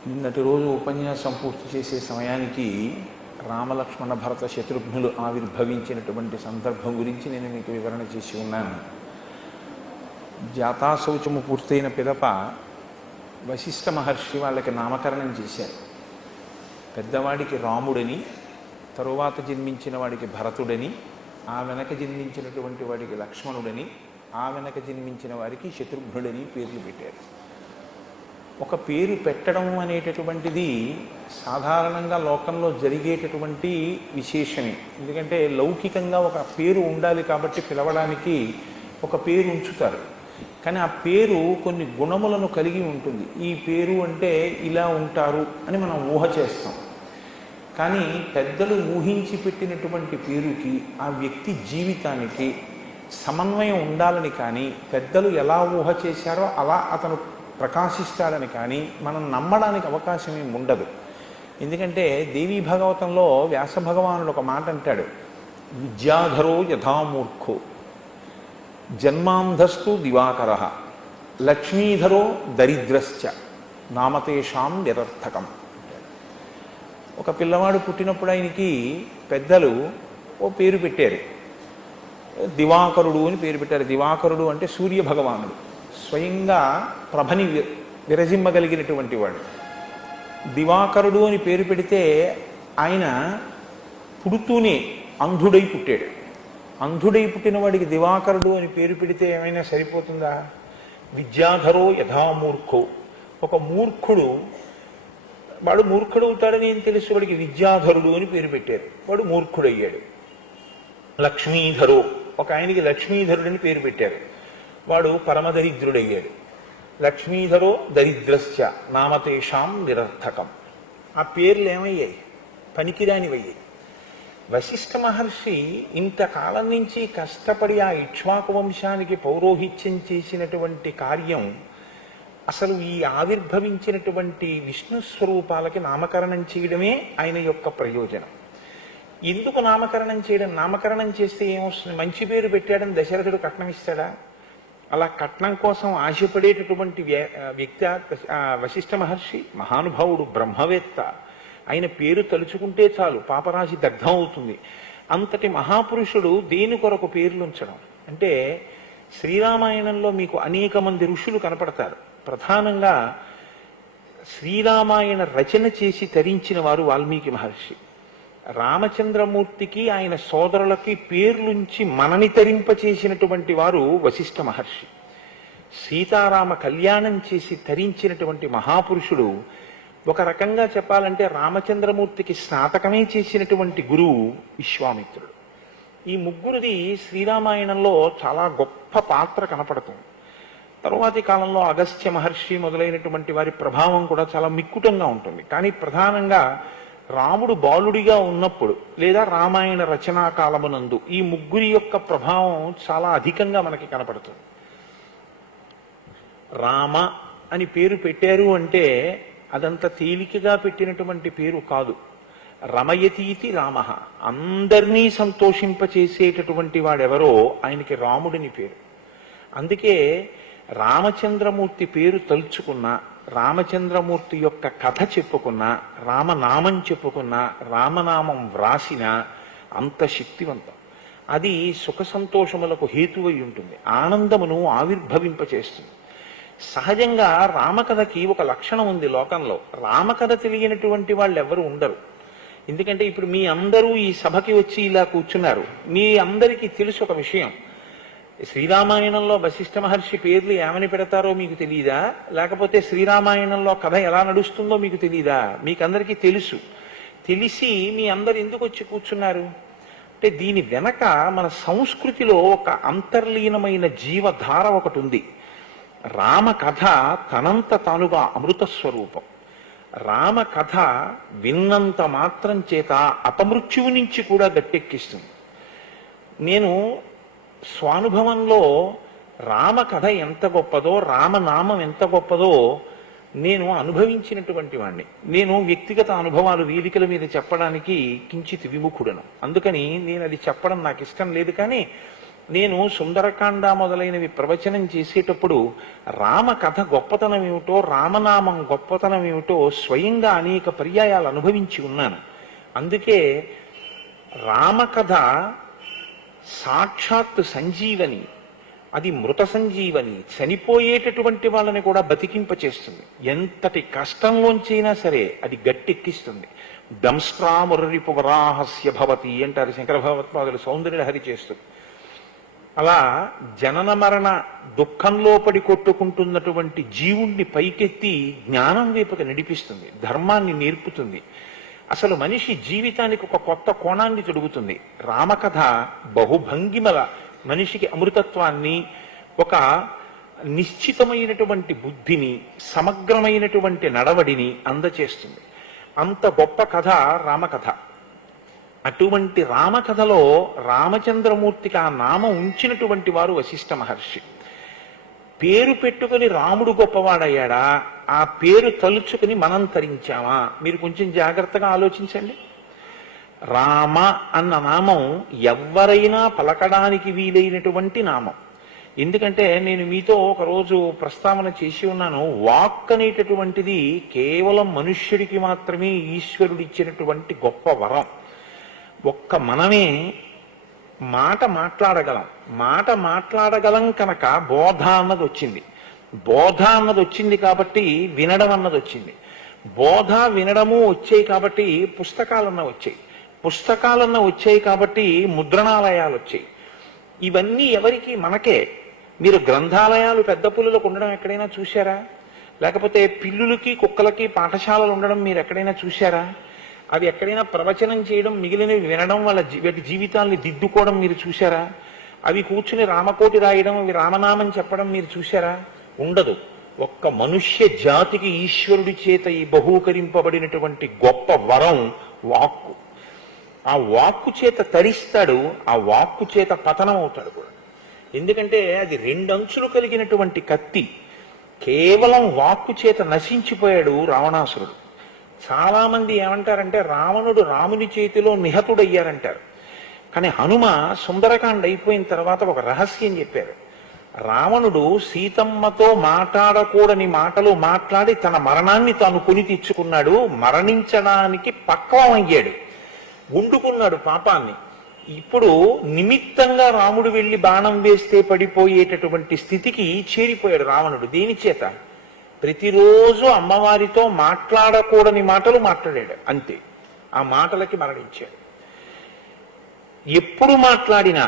నిన్నటి రోజు ఉపన్యాసం పూర్తి చేసే సమయానికి రామలక్ష్మణ భరత శత్రుఘ్నులు ఆవిర్భవించినటువంటి సందర్భం గురించి నేను మీకు వివరణ చేసి ఉన్నాను. జాతాశౌచము పూర్తయిన పిదప వశిష్ఠ మహర్షి వాళ్ళకి నామకరణం చేశారు. పెద్దవాడికి రాముడని, తరువాత జన్మించిన వాడికి భరతుడని, ఆ వెనక జన్మించినటువంటి వాడికి లక్ష్మణుడని, ఆ వెనక జన్మించిన వారికి శత్రుఘ్నుడని పేర్లు పెట్టారు. ఒక పేరు పెట్టడం అనేటటువంటిది సాధారణంగా లోకంలో జరిగేటటువంటి విశేషమే. ఎందుకంటే లౌకికంగా ఒక పేరు ఉండాలి కాబట్టి పిలవడానికి ఒక పేరు ఉంచుతారు. కానీ ఆ పేరు కొన్ని గుణములను కలిగి ఉంటుంది. ఈ పేరు అంటే ఇలా ఉంటారు అని మనం ఊహ చేస్తాం. కానీ పెద్దలు ఊహించి పెట్టినటువంటి పేరుకి ఆ వ్యక్తి జీవితానికి సమన్వయం ఉండాలని, కానీ పెద్దలు ఎలా ఊహ చేశారో అలా అతను ప్రకాశిస్తాడని కానీ మనం నమ్మడానికి అవకాశం ఏమి ఉండదు. ఎందుకంటే దేవీ భాగవతంలో వ్యాస భగవానుడు ఒక మాట అంటాడు, విద్యాధరో యథామూర్ఖో జన్మాంధస్తు దివాకర లక్ష్మీధరో దరిద్రశ్చ నామతేషాం నిరర్థకం. ఒక పిల్లవాడు పుట్టినప్పుడు ఆయనకి పెద్దలు ఓ పేరు పెట్టారు, దివాకరుడు అని పేరు పెట్టారు. దివాకరుడు అంటే సూర్య భగవానుడు, స్వయంగా ప్రభని విరజిమ్మగలిగినటువంటి వాడు. దివాకరుడు అని పేరు పెడితే ఆయన పుడుతూనే అంధుడై పుట్టాడు. అంధుడై పుట్టిన వాడికి దివాకరుడు అని పేరు పెడితే ఏమైనా సరిపోతుందా? విద్యాధరో యథామూర్ఖో, ఒక మూర్ఖుడు వాడు మూర్ఖుడు అవుతాడని ఏం తెలుసు, వాడికి విద్యాధరుడు అని పేరు పెట్టారు, వాడు మూర్ఖుడయ్యాడు. లక్ష్మీధరో, ఒక ఆయనకి లక్ష్మీధరుడని పేరు పెట్టారు, వాడు పరమదరిద్రుడయ్యాడు. లక్ష్మీధరో దరిద్రశ్చ నామతేషాం నిరర్థకం. ఆ పేర్లు ఏమయ్యాయి? పనికిరానివయ్యాయి. వశిష్ఠ మహర్షి ఇంతకాలం నుంచి కష్టపడి ఆ ఇక్ష్వాకు వంశానికి పౌరోహిత్యం చేసినటువంటి కార్యం, అసలు ఈ ఆవిర్భవించినటువంటి విష్ణు స్వరూపాలకి నామకరణం చేయడమే ఆయన యొక్క ప్రయోజనం. ఎందుకు నామకరణం చేయడం? నామకరణం చేస్తే ఏమొస్తుంది? మంచి పేరు పెట్టాడని దశరథుడు కట్నం ఇస్తాడా? అలా కట్నం కోసం ఆశపడేటటువంటి వ్యక్తి వశిష్ఠ మహర్షి మహానుభావుడు, బ్రహ్మవేత్త. ఆయన పేరు తలుచుకుంటే చాలు పాపరాశి దగ్ధం అవుతుంది. అంతటి మహాపురుషుడు దేని కొరకు పేర్లు ఉంచడం అంటే, శ్రీరామాయణంలో మీకు అనేక మంది ఋషులు కనపడతారు. ప్రధానంగా శ్రీరామాయణ రచన చేసి తరించిన వారు వాల్మీకి మహర్షి. రామచంద్రమూర్తికి ఆయన సోదరులకి పేర్లుంచి మనని తరింపచేసినటువంటి వారు వశిష్ఠ మహర్షి. సీతారామ కళ్యాణం చేసి తరించినటువంటి మహాపురుషుడు. ఒక రకంగా చెప్పాలంటే రామచంద్రమూర్తికి స్నాతకమే చేసినటువంటి గురువు విశ్వామిత్రుడు. ఈ ముగ్గురిది శ్రీరామాయణంలో చాలా గొప్ప పాత్ర కనపడుతుంది. తరువాతి కాలంలో అగస్త్య మహర్షి మొదలైనటువంటి వారి ప్రభావం కూడా చాలా మిక్కుటంగా ఉంటుంది. కానీ ప్రధానంగా రాముడు బాలుడిగా ఉన్నప్పుడు లేదా రామాయణ రచనా కాలమునందు ఈ ముగ్గురి యొక్క ప్రభావం చాలా అధికంగా మనకి కనపడుతుంది. రామ అని పేరు పెట్టారు అంటే అదంత తేలికగా పెట్టినటువంటి పేరు కాదు. రమయతీతి రామ, అందరినీ సంతోషింపచేసేటటువంటి వాడెవరో ఆయనకి రాముడిని పేరు. అందుకే రామచంద్రమూర్తి పేరు తలుచుకున్నా, రామచంద్రమూర్తి యొక్క కథ చెప్పుకున్నా, రామనామం చెప్పుకున్నా, రామనామం వ్రాసినా అంత శక్తివంతం. అది సుఖ సంతోషములకు హేతువై ఉంటుంది, ఆనందమును ఆవిర్భవింపచేస్తుంది. సహజంగా రామకథకి ఒక లక్షణం ఉంది లోకంలో. రామకథ తెలియనటువంటి వాళ్ళు ఎవరు ఉండరు. ఎందుకంటే ఇప్పుడు మీ అందరూ ఈ సభకి వచ్చి ఇలా కూర్చున్నారు. మీ అందరికీ తెలుసు ఒక విషయం, శ్రీరామాయణంలో వశిష్ఠ మహర్షి పేర్లు ఏమని పెడతారో మీకు తెలియదా? లేకపోతే శ్రీరామాయణంలో కథ ఎలా నడుస్తుందో మీకు తెలియదా? మీకందరికీ తెలుసు. తెలిసి మీ అందరు ఎందుకు వచ్చి కూర్చున్నారు అంటే, దీని వెనక మన సంస్కృతిలో ఒక అంతర్లీనమైన జీవధార ఒకటి ఉంది. రామకథ తనంత తానుగా అమృత స్వరూపం. రామకథ విన్నంత మాత్రం చేత అపమృత్యువు నుంచి కూడా గట్టెక్కిస్తుంది. నేను స్వానుభవంలో రామకథ ఎంత గొప్పదో, రామనామం ఎంత గొప్పదో నేను అనుభవించినటువంటి వాడిని. నేను వ్యక్తిగత అనుభవాలు వేదికల మీద చెప్పడానికి కించిత్ విముఖుడను. అందుకని నేను అది చెప్పడం నాకు ఇష్టం లేదు. కానీ నేను సుందరకాండ మొదలైనవి ప్రవచనం చేసేటప్పుడు రామకథ గొప్పతనం ఏమిటో, రామనామం గొప్పతనం ఏమిటో స్వయంగా అనేక పర్యాయాలు అనుభవించి ఉన్నాను. అందుకే రామకథ సాక్షాత్ సంజీవని, అది మృత సంజీవని, చనిపోయేటటువంటి వాళ్ళని కూడా బతికింపచేస్తుంది. ఎంతటి కష్టంలోంచైనా సరే అది గట్టెక్కిస్తుంది. దంస్ట్రామురరిపు వరాహస్య భవతి అంటారు శంకర భగవత్పాదులు సౌందర్యలహరి చేస్తూ. అలా జనన మరణ దుఃఖంలో పడి కొట్టుకుంటున్నటువంటి జీవుణ్ణి పైకెత్తి జ్ఞానం వైపుకి నడిపిస్తుంది, ధర్మాన్ని నేర్పుతుంది. అసలు మనిషి జీవితానికి ఒక కొత్త కోణాన్ని తొడుగుతుంది. రామకథ బహుభంగిమల మనిషికి అమృతత్వాన్ని, ఒక నిశ్చితమైనటువంటి బుద్ధిని, సమగ్రమైనటువంటి నడవడిని అందచేస్తుంది. అంత గొప్ప కథ రామకథ. అటువంటి రామకథలో రామచంద్రమూర్తికి ఆ నామం ఉంచినటువంటి వారు వశిష్ఠ మహర్షి. పేరు పెట్టుకుని రాముడు గొప్పవాడయ్యాడా, ఆ పేరు తలుచుకుని మనం తరించామా? మీరు కొంచెం జాగ్రత్తగా ఆలోచించండి. రామ అన్న నామం ఎవరైనా పలకడానికి వీలైనటువంటి నామం. ఎందుకంటే నేను మీతో ఒకరోజు ప్రస్తావన చేసి ఉన్నాను, వాక్ అనేటటువంటిది కేవలం మనుష్యుడికి మాత్రమే ఈశ్వరుడిచ్చినటువంటి గొప్ప వరం. ఒక్క మనమే మాట మాట్లాడగలం. మాట మాట్లాడగలం కనుక బోధ అన్నది వచ్చింది. బోధ అన్నది వచ్చింది కాబట్టి వినడం అన్నది వచ్చింది. బోధ వినడము వచ్చాయి కాబట్టి పుస్తకాలన్న వచ్చాయి. పుస్తకాలన్న వచ్చాయి కాబట్టి ముద్రణాలయాలు వచ్చాయి. ఇవన్నీ ఎవరికి? మనకే. మీరు గ్రంథాలయాలు పెద్ద పుల్లులకు ఉండడం ఎక్కడైనా చూశారా? లేకపోతే పిల్లులకి కుక్కలకి పాఠశాలలు ఉండడం మీరు ఎక్కడైనా చూశారా? అవి ఎక్కడైనా ప్రవచనం చేయడం, మిగిలినవి వినడం, వాళ్ళ జీవితాల్ని దిద్దుకోవడం మీరు చూశారా? అవి కూర్చుని రామకోటి రాయడం, అవి రామనామం చెప్పడం మీరు చూశారా? ఉండదు. ఒక్క మనుష్య జాతికి ఈశ్వరుడి చేత ఈ బహూకరింపబడినటువంటి గొప్ప వరం వాక్కు. ఆ వాక్కు చేత తరిస్తాడు, ఆ వాక్కు చేత పతనం అవుతాడు కూడా. ఎందుకంటే అది రెండంచులు కలిగినటువంటి కత్తి. కేవలం వాక్కు చేత నశించిపోయాడు రావణాసురుడు. చాలా మంది ఏమంటారంటే రావణుడు రాముని చేతిలో నిహతుడయ్యారంటారు. కానీ హనుమ సుందరకాండ అయిపోయిన తర్వాత ఒక రహస్యం చెప్పారు. రావణుడు సీతమ్మతో మాట్లాడకూడని మాటలు మాట్లాడి తన మరణాన్ని తాను కొని తెచ్చుకున్నాడు. మరణించడానికి పక్వం అయ్యాడు, వండుకున్నాడు పాపాన్ని. ఇప్పుడు నిమిత్తంగా రాముడు వెళ్లి బాణం వేస్తే పడిపోయేటటువంటి స్థితికి చేరిపోయాడు రావణుడు. దేని చేత? ప్రతిరోజు అమ్మవారితో మాట్లాడకూడని మాటలు మాట్లాడాడు, అంతే. ఆ మాటలకి మరణించాడు. ఎప్పుడు మాట్లాడినా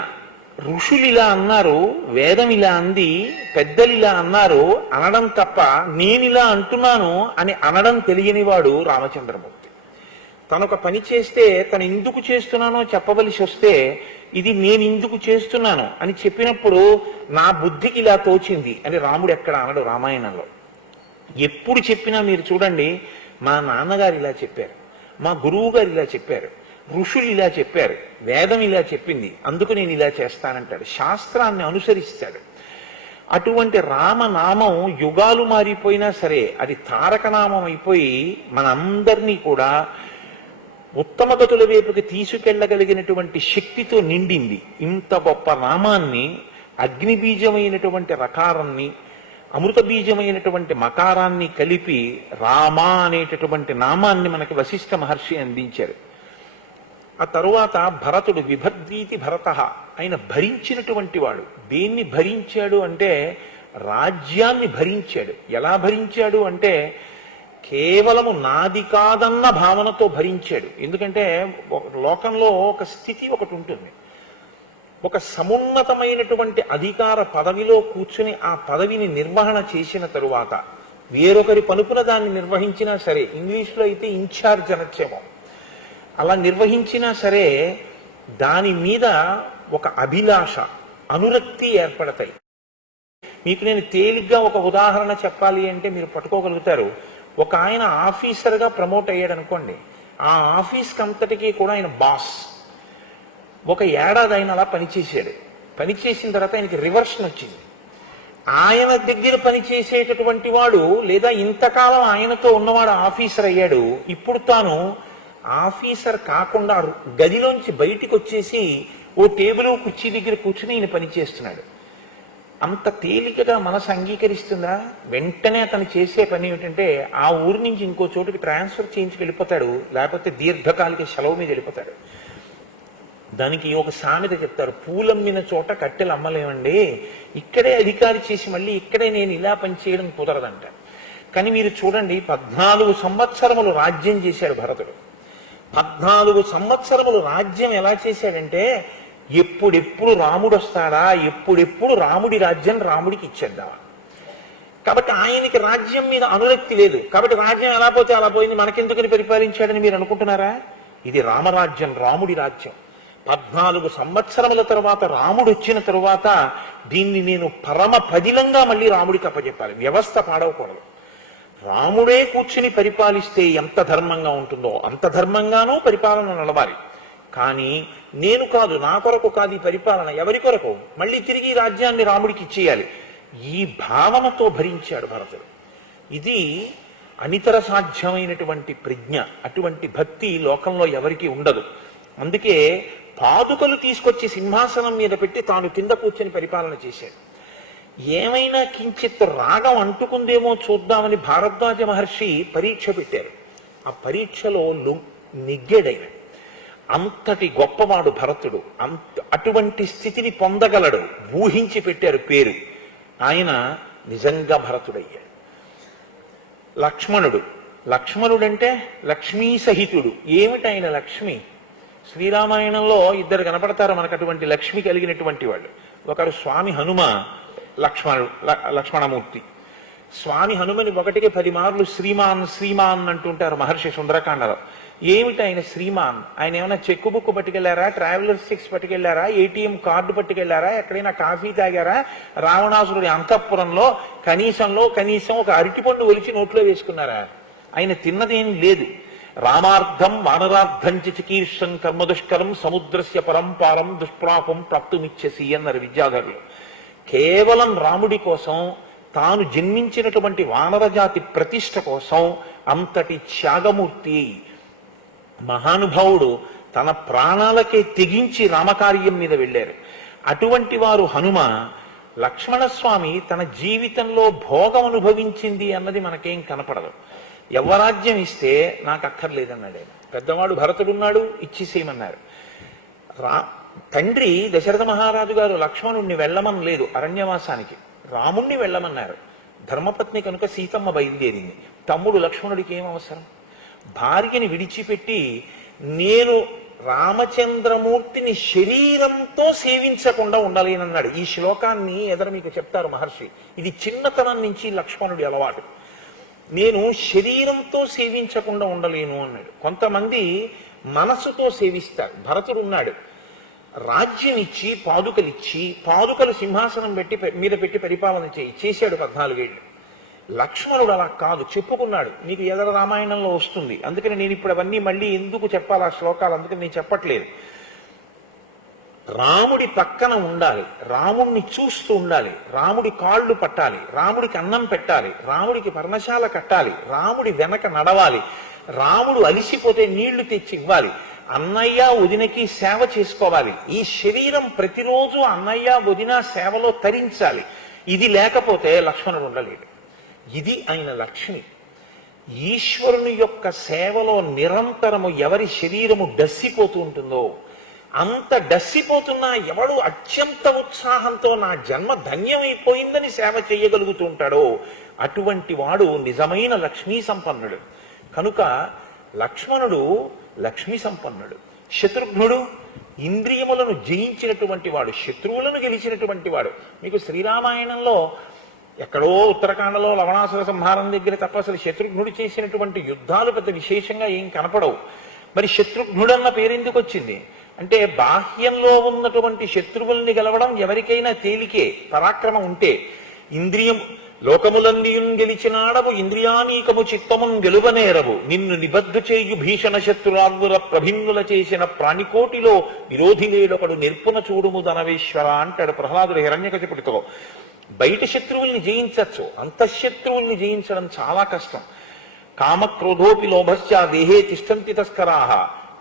ఋషులు ఇలా అన్నారు, వేదం ఇలా అంది, పెద్దలు ఇలా అన్నారు అనడం తప్ప నేనిలా అంటున్నాను అని అనడం తెలియనివాడు రామచంద్రమూర్తి. తనొక పని చేస్తే తను ఎందుకు చేస్తున్నానో చెప్పవలసి వస్తే ఇది నేను ఎందుకు చేస్తున్నాను అని చెప్పినప్పుడు నా బుద్ధికి ఇలా తోచింది అని రాముడు ఎక్కడ అనడు రామాయణంలో. ఎప్పుడు చెప్పినా మీరు చూడండి, మా నాన్నగారు ఇలా చెప్పారు, మా గురువు గారు ఇలా చెప్పారు, ఋషులు ఇలా చెప్పారు, వేదం ఇలా చెప్పింది, అందుకు నేను ఇలా చేస్తానంటాడు. శాస్త్రాన్ని అనుసరిస్తాడు. అటువంటి రామనామం యుగాలు మారిపోయినా సరే అది తారకనామం అయిపోయి మనందరినీ కూడా ఉత్తమ గతుల వైపుకి తీసుకెళ్లగలిగినటువంటి శక్తితో నిండింది. ఇంత గొప్ప నామాన్ని, అగ్నిబీజమైనటువంటి రకారాన్ని, అమృత బీజమైనటువంటి మకారాన్ని కలిపి రామ అనేటటువంటి నామాన్ని మనకి వశిష్ఠ మహర్షి అందించారు. ఆ తరువాత భరతుడు విభద్రీతి భరత, ఆయన భరించినటువంటి వాడు. దేన్ని భరించాడు అంటే రాజ్యాన్ని భరించాడు. ఎలా భరించాడు అంటే కేవలము నాది కాదన్న భావనతో భరించాడు. ఎందుకంటే లోకంలో ఒక స్థితి ఒకటి ఉంటుంది. ఒక సమున్నతమైనటువంటి అధికార పదవిలో కూర్చుని ఆ పదవిని నిర్వహణ చేసిన తరువాత వేరొకరి పలుపున దాన్ని నిర్వహించినా సరే, ఇంగ్లీష్లో అయితే ఇన్ఛార్జ్ అనొచ్చేమో, అలా నిర్వహించినా సరే దాని మీద ఒక అభిలాష, అనురక్తి ఏర్పడతాయి. మీకు నేను తేలిగ్గా ఒక ఉదాహరణ చెప్పాలి అంటే మీరు పట్టుకోగలుగుతారు. ఒక ఆయన ఆఫీసర్గా ప్రమోట్ అయ్యాడు అనుకోండి, ఆ ఆఫీస్కి అంతటికీ కూడా ఆయన బాస్. ఒక ఏడాది ఆయన అలా పనిచేశాడు. పనిచేసిన తర్వాత ఆయనకి రివర్షన్ వచ్చింది. ఆయన దగ్గర పనిచేసేటటువంటి వాడు లేదా ఇంతకాలం ఆయనతో ఉన్నవాడు ఆఫీసర్ అయ్యాడు. ఇప్పుడు తాను ఆఫీసర్ కాకుండా గదిలోంచి బయటికి వచ్చేసి ఓ టేబుల్ కుర్చీ దగ్గర కూర్చుని ఈయన పని చేస్తున్నాడు. అంత తేలికగా మనసు అంగీకరిస్తుందా? వెంటనే అతను చేసే పని ఏమిటంటే ఆ ఊరి నుంచి ఇంకో చోటుకి ట్రాన్స్ఫర్ చేయించి వెళ్ళిపోతాడు, లేకపోతే దీర్ఘకాలిక సెలవు మీద వెళ్ళిపోతాడు. దానికి ఒక సామెత చెప్తారు, పూలమ్మిన చోట కట్టెలు అమ్మలేమండి, ఇక్కడే అధికారి చేసి మళ్ళీ ఇక్కడే నేను ఇలా పనిచేయడం కుదరదంట. కానీ మీరు చూడండి, 14 సంవత్సరములు రాజ్యం చేశాడు భరతుడు. 14 సంవత్సరములు రాజ్యం ఎలా చేశాడంటే ఎప్పుడెప్పుడు రాముడు వస్తాడా, ఎప్పుడెప్పుడు రాముడి రాజ్యం రాముడికి ఇచ్చేద్దామా. కాబట్టి ఆయనకి రాజ్యం మీద అనురక్తి లేదు. కాబట్టి రాజ్యం ఎలా పోతే అలా పోయింది, మనకెందుకని పరిపాలించాడని మీరు అనుకుంటున్నారా? ఇది రామరాజ్యం, రాముడి రాజ్యం. 14 సంవత్సరముల తరువాత రాముడు వచ్చిన తరువాత దీన్ని నేను పరమ పదిలంగా మళ్ళీ రాముడికి అప్పచెప్పాలి. వ్యవస్థ పాడవకూడదు. రాముడే కూర్చుని పరిపాలిస్తే ఎంత ధర్మంగా ఉంటుందో అంత ధర్మంగానూ పరిపాలన నడవాలి. కానీ నేను కాదు, నా కొరకు కాదు ఈ పరిపాలన, ఎవరి కొరకు? మళ్ళీ తిరిగి రాజ్యాన్ని రాముడికి ఇచ్చేయాలి. ఈ భావనతో భరించాడు భరతుడు. ఇది అనితర సాధ్యమైనటువంటి ప్రజ్ఞ. అటువంటి భక్తి లోకంలో ఎవరికి ఉండదు. అందుకే పాదుకలు తీసుకొచ్చి సింహాసనం మీద పెట్టి తాను కింద కూర్చొని పరిపాలన చేశాడు. ఏమైనా కించిత్ రాగం అంటుకుందేమో చూద్దామని భారద్వాజ మహర్షి పరీక్ష పెట్టారు. ఆ పరీక్షలో నెగ్గాడైన. అంతటి గొప్పవాడు భరతుడు. అటువంటి స్థితిని పొందగలడు. ఊహించి పెట్టారు పేరు. ఆయన నిజంగా భరతుడయ్యాడు. లక్ష్మణుడంటే లక్ష్మీ సహితుడు. ఏమిటి ఆయన లక్ష్మి? శ్రీరామాయణంలో ఇద్దరు కనపడతారు మనకు అటువంటి లక్ష్మి కలిగినటువంటి వాళ్ళు. ఒకరు స్వామి హనుమ, లక్ష్మణమూర్తి. స్వామి హనుమని 1కి 10 మార్లు శ్రీమాన్ శ్రీమాన్ అంటుంటారు మహర్షి సుందరకాండలో. ఏమిటి ఆయన శ్రీమాన్? ఆయన ఏమైనా చెక్కు బుక్ పట్టుకెళ్లారా, ట్రావెలర్స్ చెక్స్ పట్టుకెళ్లారా, ఏటీఎం కార్డు పట్టుకెళ్లారా, ఎక్కడైనా కాఫీ తాగారా? రావణాసురుడి అంతఃపురంలో కనీసం ఒక అరటిపండు ఒలిచి నోట్లో వేసుకున్నారా? ఆయన తిన్నదేం లేదు. రామార్థం వానరార్థం చికీర్షం కర్మదుష్కరం సముద్రస్య పరంపారం దుష్ప్రాపం ప్రాప్తుమిచ్చసి అన్నారు విద్యాధరులు. కేవలం రాముడి కోసం, తాను జన్మించినటువంటి వానరజాతి ప్రతిష్ట కోసం అంతటి త్యాగమూర్తి మహానుభావుడు తన ప్రాణాలకే తెగించి రామకార్యం మీద వెళ్ళారు. అటువంటి వారు హనుమ. లక్ష్మణస్వామి తన జీవితంలో భోగం అనుభవించింది అన్నది మనకేం కనపడదు. యవ్వరాజ్యం ఇస్తే నాకు అక్కర్లేదన్నాడు ఆయన. పెద్దవాడు భరతుడున్నాడు, ఇచ్చేసేయమన్నారు. తండ్రి దశరథ మహారాజు గారు లక్ష్మణుణ్ణి వెళ్ళమని లేదు అరణ్యవాసానికి, రాముణ్ణి వెళ్ళమన్నారు. ధర్మపత్ని కనుక సీతమ్మ బయలుదేరింది. తమ్ముడు లక్ష్మణుడికి ఏం అవసరం? భార్యని విడిచిపెట్టి నేను రామచంద్రమూర్తిని శరీరంతో సేవించకుండా ఉండలేనన్నాడు. ఈ శ్లోకాన్ని ఎదర మీకు చెప్తారు మహర్షి. ఇది చిన్నతనం నుంచి లక్ష్మణుడి అలవాటు. నేను శరీరంతో సేవించకుండా ఉండలేను అన్నాడు. కొంతమంది మనసుతో సేవిస్తారు. భరతుడు ఉన్నాడు, రాజ్యం ఇచ్చి పాదుకలు సింహాసనం మీద పెట్టి పరిపాలన చేశాడు 14 ఏళ్ళు. లక్ష్మణుడు అలా కాదు, చెప్పుకున్నాడు. నీకు ఎదర రామాయణంలో వస్తుంది, అందుకని నేను ఇప్పుడు అవన్నీ మళ్ళీ ఎందుకు చెప్పాలి ఆ శ్లోకాలు, అందుకని నేను చెప్పట్లేదు. రాముడి పక్కన ఉండాలి, రాముడిని చూస్తూ ఉండాలి, రాముడి కాళ్ళు పట్టాలి, రాముడికి అన్నం పెట్టాలి, రాముడికి పర్ణశాల కట్టాలి, రాముడి వెనక నడవాలి, రాముడు అలిసిపోతే నీళ్లు తెచ్చి ఇవ్వాలి, అన్నయ్య వదినకి సేవ చేసుకోవాలి. ఈ శరీరం ప్రతిరోజు అన్నయ్య వదిన సేవలో తరించాలి. ఇది లేకపోతే లక్ష్మణుడు ఉండలేడు. ఇది ఆయన లక్ష్మి. ఈశ్వరుని యొక్క సేవలో నిరంతరము ఎవరి శరీరము డస్సిపోతూ ఉంటుందో, అంత డస్సిపోతున్నా ఎవడు అత్యంత ఉత్సాహంతో నా జన్మ ధన్యమైపోయిందని సేవ చేయగలుగుతూ ఉంటాడో అటువంటి వాడు నిజమైన లక్ష్మీ సంపన్నుడు. కనుక లక్ష్మణుడు లక్ష్మీ సంపన్నుడు. శత్రుఘ్నుడు ఇంద్రియములను జయించినటువంటి వాడు, శత్రువులను గెలిచినటువంటి వాడు. మీకు శ్రీరామాయణంలో ఎక్కడో ఉత్తరాఖండలో లవణాసుర సంహారం దగ్గర తప్ప అసలు శత్రుఘ్నుడు చేసినటువంటి యుద్ధాలు పెద్ద విశేషంగా ఏం కనపడవు. మరి శత్రుఘ్నుడు అన్న పేరెందుకు వచ్చింది అంటే, బాహ్యంలో ఉన్నటువంటి శత్రువుల్ని గెలవడం ఎవరికైనా తేలికే పరాక్రమం ఉంటే. ఇంద్రియం లోకములందియున్ గెలిచినాడవు ఇంద్రియానీకము చిత్తమున్ గెలువనేరవు నిన్ను నిబద్ధ చేయు భీషణ శత్రురార్వుల ప్రభిన్నుల చేసిన ప్రాణికోటిలో విరోధి లేడొకడు నిర్పున చూడుము ధనవేశ్వర అంటాడు ప్రహ్లాదుడు హిరణ్యకశిపుడితో. బయట శత్రువుల్ని జయించచ్చు, అంతఃశత్రువుల్ని జయించడం చాలా కష్టం. కామక్రోధోపి లోభశ్చ దేహే తిష్టంతి తస్కరాహ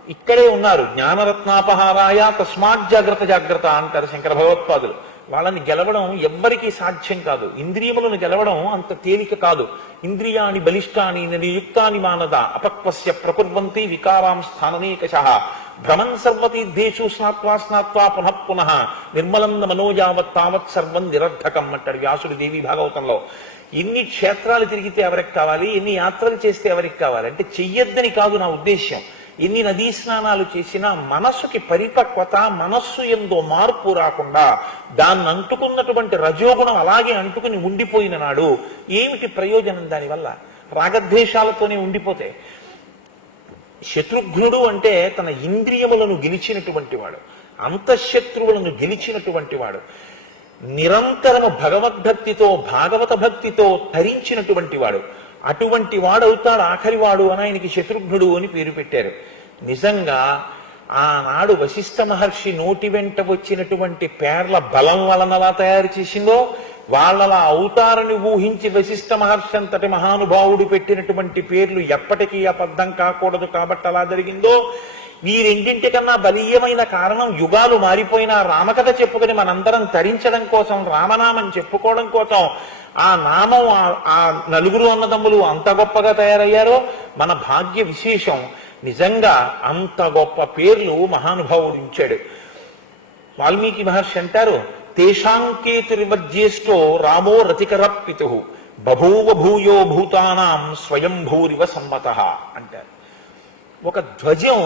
ఇక్కడే ఉన్నారు. జ్ఞానరత్నాపహారాయ తస్మాత్ జాగ్రత్త జాగ్రత్త అంటారు శంకర భగవత్పాదులు. వాళ్ళని గెలవడం ఎవ్వరికీ సాధ్యం కాదు. ఇంద్రియములను గెలవడం అంత తేలిక కాదు. ఇంద్రియాని బలిష్టాని నియుక్తాని మానద అపక్వస్య ప్రకుర్వంతి వికారాం స్థాననేకశః భ్రమన్ సర్వతీర్థేషు స్నాత్వా స్నాత్వా పునః పునః నిర్మలం మనోజావత్ తావత్ సర్వం నిరర్ధకం అంటాడు వ్యాసుడు దేవి భాగవతంలో. ఎన్ని క్షేత్రాలు తిరిగితే ఎవరికి కావాలి, ఎన్ని యాత్రలు చేస్తే ఎవరికి కావాలి అంటే చెయ్యొద్దని కాదు నా ఉద్దేశ్యం. ఎన్ని నదీ స్నానాలు చేసినా మనస్సుకి పరిపక్వత, మనస్సు ఎందో మార్పు రాకుండా దాన్ని అంటుకున్నటువంటి రజోగుణం అలాగే అంటుకుని ఉండిపోయిన నాడు ఏమిటి ప్రయోజనం దానివల్ల? రాగద్వేషాలతోనే ఉండిపోతే. శత్రుఘ్నుడు అంటే తన ఇంద్రియములను గెలిచినటువంటి వాడు, అంతఃశత్రువులను గెలిచినటువంటి వాడు, నిరంతరము భగవద్భక్తితో భాగవత భక్తితో తరించినటువంటి వాడు. అటువంటి వాడవుతాడు ఆఖరివాడు అని ఆయనకి శత్రుఘ్నుడు అని పేరు పెట్టారు. నిజంగా ఆనాడు వశిష్ఠ మహర్షి నోటి వెంట వచ్చినటువంటి పేర్ల బలం వలనలా తయారు చేసిందో, వాళ్ళలా అవుతారని ఊహించి వశిష్ఠ మహర్షి అంతటి మహానుభావుడు పెట్టినటువంటి పేర్లు ఎప్పటికీ అబద్ధం కాకూడదు కాబట్టి అలా జరిగిందో, ఈ రెండింటికన్నా బలీయమైన కారణం యుగాలు మారిపోయినా రామకథ చెప్పుకుని మనందరం తరించడం కోసం, రామనామం చెప్పుకోవడం కోసం ఆ నామం ఆ నలుగురు అన్నదమ్ములు అంత గొప్పగా తయారయ్యారో మన భాగ్య విశేషం. నిజంగా అంత గొప్ప పేర్లు మహానుభావుడు ఇచ్చాడు. వాల్మీకి మహర్షి అంటారు, తేషాంకేతురివజ్యేష్టో రామో రతికరప్పితు బభూవ భూయో భూతానాం స్వయంభూరివ సమ్మతః అంటారు. ఒక ధ్వజం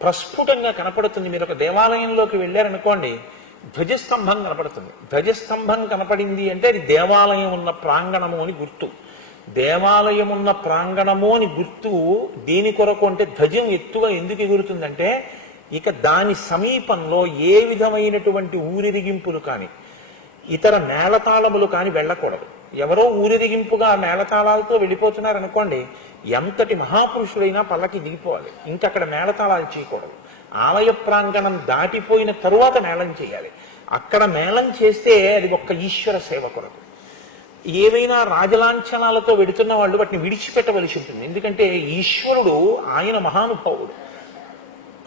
ప్రస్ఫుటంగా కనపడుతుంది. మీరు ఒక దేవాలయంలోకి వెళ్ళారనుకోండి, ధ్వజస్తంభం కనపడుతుంది. ధ్వజస్తంభం కనపడింది అంటే అది దేవాలయం ఉన్న ప్రాంగణము అని గుర్తు. దేవాలయం ఉన్న ప్రాంగణము అని గుర్తు దేని కొరకు అంటే, ధ్వజం ఎత్తుగా ఎందుకు ఎగురుతుందంటే ఇక దాని సమీపంలో ఏ విధమైనటువంటి ఊరిరిగింపులు కానీ ఇతర మేళతాళములు కానీ వెళ్ళకూడదు. ఎవరో ఊరిరిగింపుగా మేళతాళాలతో వెళ్ళిపోతున్నారనుకోండి, ఎంతటి మహాపురుషుడైనా పల్లకి దిగిపోవాలి. ఇంకక్కడ మేళతాళాలు చేయకూడదు. ఆలయ ప్రాంగణం దాటిపోయిన తరువాత మేళం చేయాలి. అక్కడ మేళం చేస్తే అది ఒక్క ఈశ్వర సేవ కొరకు. ఏవైనా రాజలాంఛనాలతో వెడుతున్న వాళ్ళు వాటిని విడిచిపెట్టవలసి ఉంటుంది. ఎందుకంటే ఈశ్వరుడు ఆయన మహానుభావుడు,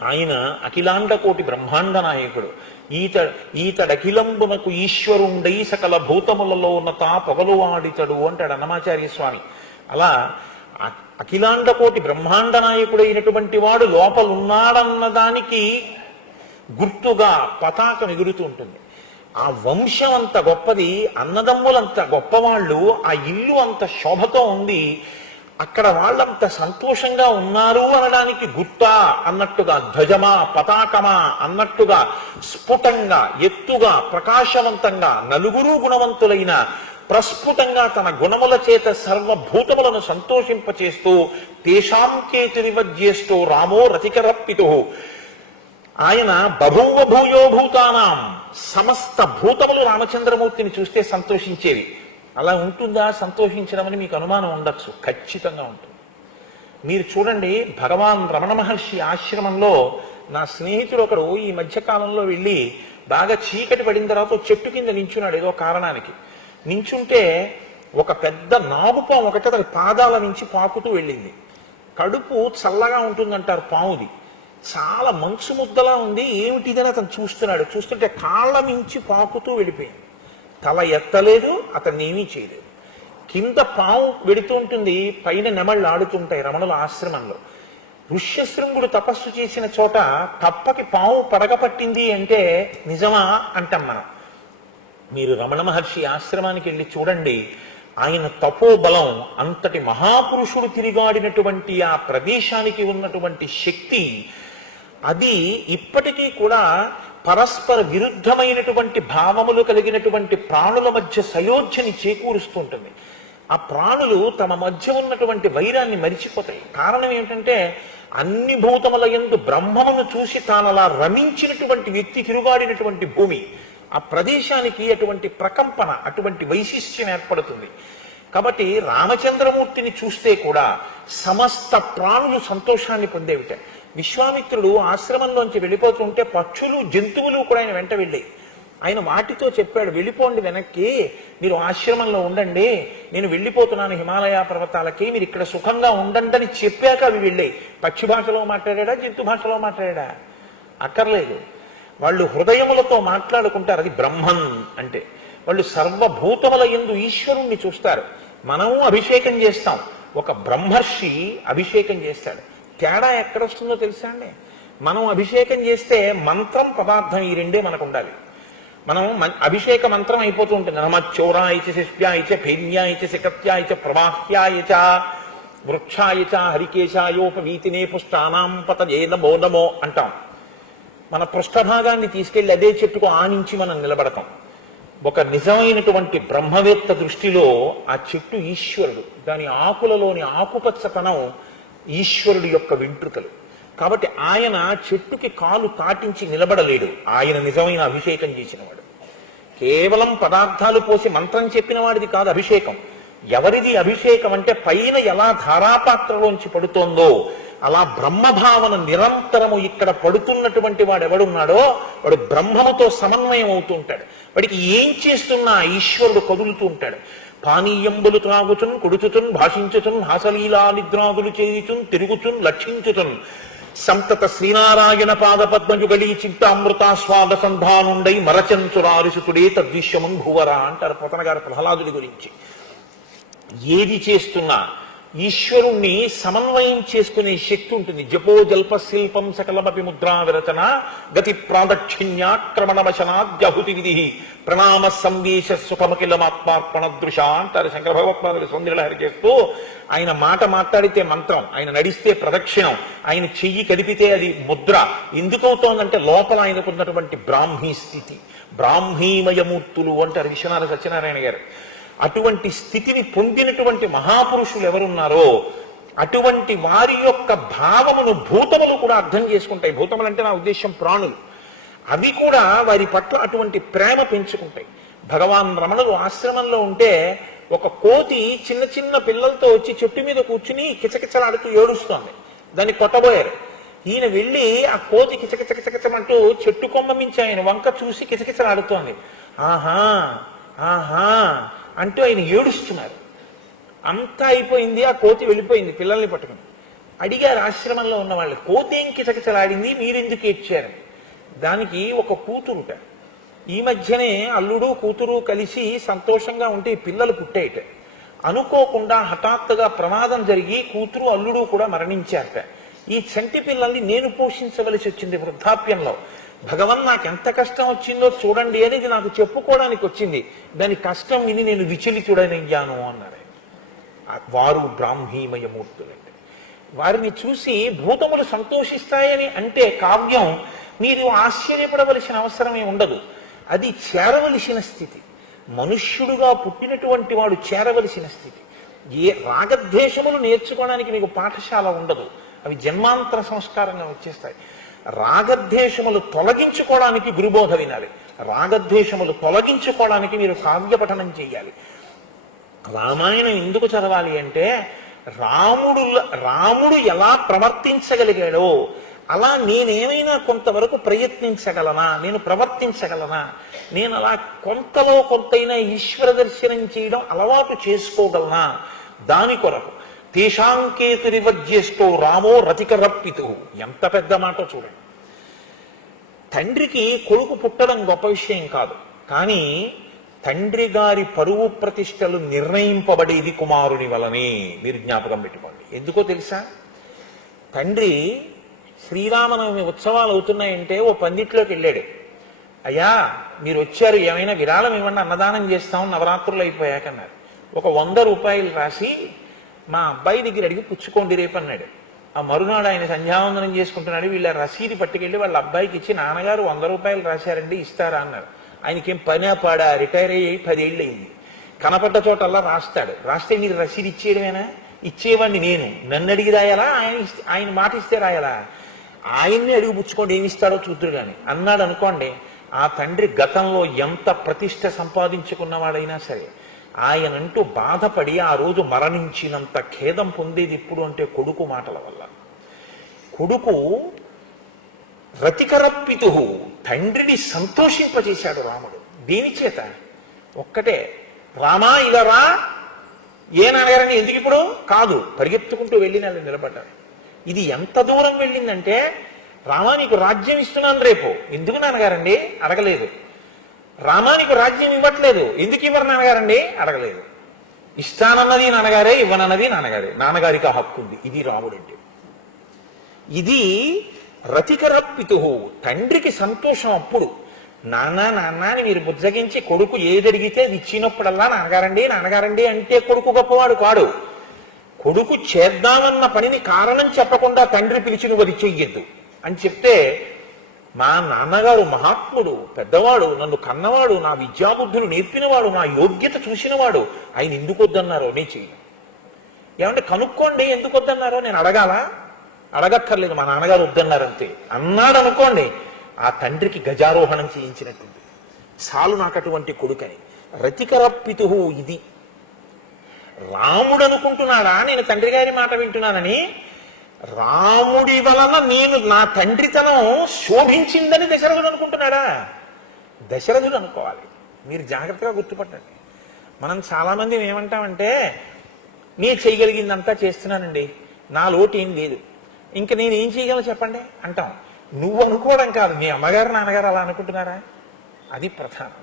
ఆయన అఖిలాండ కోటి బ్రహ్మాండ నాయకుడు. ఈతడఖిలంబునకు ఈశ్వరుండై సకల భూతములలో ఉన్న తా పొగలువాడితడు అంటాడు అన్నమాచార్య స్వామి. అలా అఖిలాండ కోటి బ్రహ్మాండ నాయకుడైనటువంటి వాడు లోపలున్నాడన్న దానికి గుర్తుగా పతాకం ఎగురుతూ ఉంటుంది. ఆ వంశం అంత గొప్పది, అన్నదమ్ములంత గొప్పవాళ్ళు, ఆ ఇల్లు అంత శోభతో ఉంది, అక్కడ వాళ్ళంత సంతోషంగా ఉన్నారు అనడానికి గుర్తా అన్నట్టుగా, ధ్వజమా పతాకమా అన్నట్టుగా స్ఫుటంగా ఎత్తుగా ప్రకాశవంతంగా నలుగురు గుణవంతులైన ప్రస్ఫుటంగా తన గుణముల చేత సర్వభూతములను సంతోషింపచేస్తూ తేషాంకేతురివజ్యేష్టో రామో రతికరప్పితు ఆయన బభూవ భూయో భూతానాం సమస్త భూతములు రామచంద్రమూర్తిని చూస్తే సంతోషించేవి. అలా ఉంటుందా సంతోషించడమని మీకు అనుమానం ఉండొచ్చు, ఖచ్చితంగా ఉంటుంది. మీరు చూడండి, భగవాన్ రమణ మహర్షి ఆశ్రమంలో నా స్నేహితుడు ఒకడు ఈ మధ్యకాలంలో వెళ్ళి బాగా చీకటి పడిన తర్వాత చెట్టు కింద నించున్నాడు. ఏదో కారణానికి నించుంటే ఒక పెద్ద నాగుపాము ఒకటి అతని పాదాల నుంచి పాకుతూ వెళ్ళింది. కడుపు చల్లగా ఉంటుందంటారు పాముది, చాలా మంచు ముద్దలా ఉంది. ఏమిటిదని అతను చూస్తున్నాడు. చూస్తుంటే కాళ్ళ నుంచి పాకుతూ వెళ్ళిపోయింది. తల ఎత్తలేదు, అతన్ని ఏమీ చేయలేదు. కింద పాము వెడుతూ ఉంటుంది, పైన నెమళ్ళు ఆడుతుంటాయి రమణుల ఆశ్రమంలో. ఋష్యశృంగుడు తపస్సు చేసిన చోట తప్పకి పాము పడగపట్టింది అంటే నిజమా అంటాం మనం. మీరు రమణ మహర్షి ఆశ్రమానికి వెళ్ళి చూడండి, ఆయన తపోబలం, అంతటి మహాపురుషుడు తిరిగాడినటువంటి ఆ ప్రదేశానికి ఉన్నటువంటి శక్తి, అది ఇప్పటికీ కూడా పరస్పర విరుద్ధమైనటువంటి భావములు కలిగినటువంటి ప్రాణుల మధ్య సయోధ్యని చేకూరుస్తుంటుంది. ఆ ప్రాణులు తమ మధ్య ఉన్నటువంటి వైరాన్ని మరిచిపోతాయి. కారణం ఏమిటంటే అన్ని భూతముల యందు బ్రహ్మమును చూసి తానలా రమించినటువంటి వ్యక్తి తిరుగాడినటువంటి భూమి. ఆ ప్రదేశానికి అటువంటి ప్రకంపన, అటువంటి వైశిష్ట్యం ఏర్పడుతుంది. కాబట్టి రామచంద్రమూర్తిని చూస్తే కూడా సమస్త ప్రాణులు సంతోషాన్ని పొందేవిట. విశ్వామిత్రుడు ఆశ్రమంలోంచి వెళ్ళిపోతుంటే పక్షులు జంతువులు కూడా ఆయన వెంట వెళ్ళాయి. ఆయన వాటితో చెప్పాడు, వెళ్ళిపోండి వెనక్కి, మీరు ఆశ్రమంలో ఉండండి, నేను వెళ్ళిపోతున్నాను హిమాలయ పర్వతాలకి, మీరు ఇక్కడ సుఖంగా ఉండండి అని చెప్పాక అవి వెళ్ళాయి. పక్షి భాషలో మాట్లాడా, జంతు భాషలో మాట్లాడా? అక్కర్లేదు. వాళ్ళు హృదయములతో మాట్లాడుకుంటారు. అది బ్రహ్మన్ అంటే. వాళ్ళు సర్వభూతముల యందు ఈశ్వరుణ్ణి చూస్తారు. మనము అభిషేకం చేస్తాం, ఒక బ్రహ్మర్షి అభిషేకం చేస్తాడు. తేడా ఎక్కడొస్తుందో తెలుసా అండి? మనం అభిషేకం చేస్తే మంత్రం పదార్థం ఈ రెండే మనకు ఉండాలి. మనం అభిషేక మంత్రం అయిపోతూ ఉంటుంది. నమచ్చోరాయచ శిష్యాయచ భేన్యాయచ శిఖత్యాయచ ప్రవాహ్యాయచ వృక్షాయచ హరికేశాయోపవీతినే పుష్టానాం పతయే నమో నమో అంటాం. మన పృష్ఠభాగాన్ని తీసుకెళ్లి అదే చెట్టుకు ఆనించి మనం నిలబడతాం. ఒక నిజమైనటువంటి బ్రహ్మవేత్త దృష్టిలో ఆ చెట్టు ఈశ్వరుడు, దాని ఆకులలోని ఆకుపచ్చతనం ఈశ్వరుడు యొక్క వెంట్రుకలు. కాబట్టి ఆయన చెట్టుకి కాలు తాటించి నిలబడలేడు. ఆయన నిజమైన అభిషేకం చేసినవాడు. కేవలం పదార్థాలు పోసి మంత్రం చెప్పిన వాడిది కాదు అభిషేకం. ఎవరిది అభిషేకం అంటే పైన ఎలా ధారాపాత్రలోంచి పడుతోందో అలా బ్రహ్మభావన నిరంతరము ఇక్కడ పడుతున్నటువంటి వాడు ఎవడున్నాడో వాడు బ్రహ్మముతో సమన్వయం అవుతూ ఉంటాడు. వాడికి ఏం చేస్తున్నా ఈశ్వరుడు కదులుతూ ఉంటాడు. పానీయంబులు త్రాగుచున్ కొడుచుచున్ భాషించుచున్ హాసలీలా నిద్రాదులు చేయుచున్ తిరుగుచున్ లక్షించుచున్ సంతత శ్రీనారాయణ పాద పద్మయుగళీ చింతామృతాస్వాద సంధానుండై మరచంచురారిసుతుడే తద్విశ్వమం భువరా అంటారు పోతన గారు ప్రహ్లాదుడి గురించి. ఏది చేస్తున్నా ఈశ్వరుణ్ణి సమన్వయం చేసుకునే శక్తి ఉంటుంది. జపో జల్ప శిల్పం సకలమపి ముద్రా విరచన గతి ప్రాదక్షిణ్యాక్రమణవశనాద్యహుతి విధి ప్రణామ సంవేశ సుఖమఖిలమాత్మార్పణ దృశ అంటారు శంకర భగవత్పాదులు సౌందర్యలహరి చేస్తూ. ఆయన మాట మాట్లాడితే మంత్రం, ఆయన నడిస్తే ప్రదక్షిణం, ఆయన చెయ్యి కదిపితే అది ముద్ర. ఎందుకవుతోందంటే లోపల ఆయనకున్నటువంటి బ్రాహ్మీ స్థితి, బ్రాహ్మీమయమూర్తులు అంటారు విశ్వనాథ సత్యనారాయణ గారు. అటువంటి స్థితిని పొందినటువంటి మహాపురుషులు ఎవరున్నారో అటువంటి వారి యొక్క భావమును భూతములు కూడా అర్థం చేసుకుంటాయి. భూతములు అంటే నా ఉద్దేశం ప్రాణులు. అవి కూడా వారి పట్ల అటువంటి ప్రేమ పెంచుకుంటాయి. భగవాన్ రమణులు ఆశ్రమంలో ఉంటే ఒక కోతి చిన్న చిన్న పిల్లలతో వచ్చి చెట్టు మీద కూర్చుని కిచకిచలాడుతూ ఏడుస్తోంది. దాన్ని కొట్టబోయారు. ఈయన వెళ్ళి ఆ కోతి కిచకిచకిచకిచమంటూ చెట్టు కొమ్మ మించి ఆయన వంక చూసి కిచకిచలాడుతోంది. ఆహా ఆహా అంటూ ఆయన ఏడుస్తున్నారు. అంతా అయిపోయింది, ఆ కోతి వెళ్ళిపోయింది పిల్లల్ని పట్టుకుని. అడిగారు ఆశ్రమంలో ఉన్న వాళ్ళు, కోతి ఏం కిచకిచలాడింది, మీరెందుకు ఏడ్చారు? దానికి ఒక కూతురుట. ఈ మధ్యనే అల్లుడు కూతురు కలిసి సంతోషంగా ఉంటే ఈ పిల్లలు పుట్టేయట. అనుకోకుండా హఠాత్తుగా ప్రమాదం జరిగి కూతురు అల్లుడు కూడా మరణించారట. ఈ చంటి పిల్లల్ని నేను పోషించవలసి వచ్చింది వృద్ధాప్యంలో. భగవన్ నాకు ఎంత కష్టం వచ్చిందో చూడండి అనేది నాకు చెప్పుకోవడానికి వచ్చింది. దాని కష్టం విని నేను విచలితుడనయ్యాను అన్నారు. వారు బ్రాహ్మీమయమూర్తులంటే వారిని చూసి భూతములు సంతోషిస్తాయని అంటే కావ్యం మీరు ఆశ్చర్యపడవలసిన అవసరమే ఉండదు. అది చేరవలసిన స్థితి. మనుష్యుడుగా పుట్టినటువంటి వాడు చేరవలసిన స్థితి. ఏ రాగద్వేషములు నేర్చుకోవడానికి మీకు పాఠశాల ఉండదు, అవి జన్మాంతర సంస్కారంగా వచ్చేస్తాయి. రాగద్వేషములు తొలగించుకోవడానికి గురుబోధ వినాలి. రాగద్వేషములు తొలగించుకోవడానికి మీరు కావ్య పఠనం చేయాలి. రామాయణం ఎందుకు చదవాలి అంటే రాముడు ఎలా ప్రవర్తించగలిగాడో అలా నేనేమైనా కొంతవరకు ప్రయత్నించగలనా, నేను ప్రవర్తించగలనా, నేను అలా కొంతలో కొంతైనా ఈశ్వర దర్శనం చేయడం అలవాటు చేసుకోగలనా, దాని కొరకు తేషాంకేతురివర్జ్యేష్టో రామో రతికరప్పితు. ఎంత పెద్ద మాట చూడండి. తండ్రికి కొడుకు పుట్టడం గొప్ప విషయం కాదు, కానీ తండ్రి గారి పరువు ప్రతిష్టలు నిర్ణయింపబడేది కుమారుని వలనే. మీరు జ్ఞాపకం పెట్టుకోండి. ఎందుకో తెలుసా? తండ్రి శ్రీరామనవమి ఉత్సవాలు అవుతున్నాయంటే ఓ పందిట్లోకి వెళ్ళాడు. అయ్యా మీరు వచ్చారు, ఏమైనా విరాళం ఇవ్వండి, అన్నదానం చేస్తాం నవరాత్రులు అయిపోయాకన్నారు. ఒక 100 రూపాయలు రాసి మా అబ్బాయి దగ్గర అడిగి పుచ్చుకోండి రేపు అన్నాడు. ఆ మరునాడు ఆయన సంధ్యావందనం చేసుకుంటున్నాడు. వీళ్ళ రసీదు పట్టుకెళ్ళి వాళ్ళ అబ్బాయికి ఇచ్చి, నాన్నగారు 100 రూపాయలు రాశారండి ఇస్తారా అన్నారు. ఆయనకేం పనా పాడా, రిటైర్ అయ్యి 10 ఏళ్ళు అయింది. కనపడ్డ చోటల్లా రాస్తాడు. రాస్తే మీరు రసీదు ఇచ్చేయడమేనా? ఇచ్చేవాడిని నేను, నన్ను అడిగి రాయాలా, ఆయన మాట ఇస్తే రాయాలా? ఆయన్ని అడిగి పుచ్చుకోండి, ఏమి ఇస్తాడో చూద్దురు కానీ అన్నాడు అనుకోండి. ఆ తండ్రి గతంలో ఎంత ప్రతిష్ట సంపాదించుకున్నవాడైనా సరే ఆయనంటూ బాధపడి ఆ రోజు మరణించినంత ఖేదం పొందేది ఎప్పుడు అంటే కొడుకు మాటల వల్ల. కొడుకు రతికరప్పితు, తండ్రిని సంతోషింపజేశాడు రాముడు. దేని చేత? ఒక్కటే, రామా ఇలా రా, ఏ నాన్నగారని ఎందుకు ఇప్పుడు కాదు, పరిగెత్తుకుంటూ వెళ్ళి నేను నిలబడ్డాను. ఇది ఎంత దూరం వెళ్ళిందంటే, రామా నీకు రాజ్యం ఇస్తున్నాను రేపు, ఎందుకు నాన్నగారండి అడగలేదు. రామా నీకు రాజ్యం ఇవ్వట్లేదు, ఎందుకు ఇవ్వరు నాన్నగారండి అడగలేదు. ఇస్తానన్నది నాన్నగారే, ఇవ్వనన్నది నాన్నగారే, నాన్నగారికి ఆ హక్కు ఉంది. ఇది రాముడంటే. ఇది రతికరప్పితు, తండ్రికి సంతోషం. అప్పుడు నాన్న నాన్న అని మీరు బుజ్జగించి కొడుకు ఏదడిగితే అది ఇచ్చినప్పుడల్లా నాన్నగారండి నాన్నగారండి అంటే కొడుకు గొప్పవాడు కాడు. కొడుకు చేద్దామన్న పనిని కారణం చెప్పకుండా తండ్రి పిలిచి నువ్వు అది చెయ్యొద్దు అని చెప్తే, మా నాన్నగారు మహాత్ముడు, పెద్దవాడు, నన్ను కన్నవాడు, నా విద్యాబుద్ధులు నేర్పినవాడు, నా యోగ్యత చూసినవాడు, ఆయన ఎందుకు వద్దన్నారో నేను చెయ్యను. ఏమంటే కనుక్కోండి ఎందుకు వద్దన్నారో, నేను అడగాలా? అడగక్కర్లేదు, మా నాన్నగారు వద్దన్నారంతే అన్నాడు అనుకోండి, ఆ తండ్రికి గజారోహణం చేయించినట్టుంది. చాలు నాకు అటువంటి కొడుకని. రతికరప్పితు ఇది. రాముడు అనుకుంటున్నాడా నేను తండ్రి గారి మాట వింటున్నానని? రాముడి వలన నేను నా తండ్రితనం శోభించిందని దశరథుడు అనుకుంటున్నాడా? దశరథుడు అనుకోవాలి. మీరు జాగ్రత్తగా గుర్తుపట్టండి. మనం చాలామంది ఏమంటామంటే, నేను చేయగలిగిందంతా చేస్తున్నానండి, నా లోటు ఏం లేదు, ఇంక నేను ఏం చేయగలను చెప్పండి అంటాం. నువ్వు అనుకోవడం కాదు, మీ అమ్మగారు నాన్నగారు అలా అనుకుంటున్నారా? అది ప్రధానం.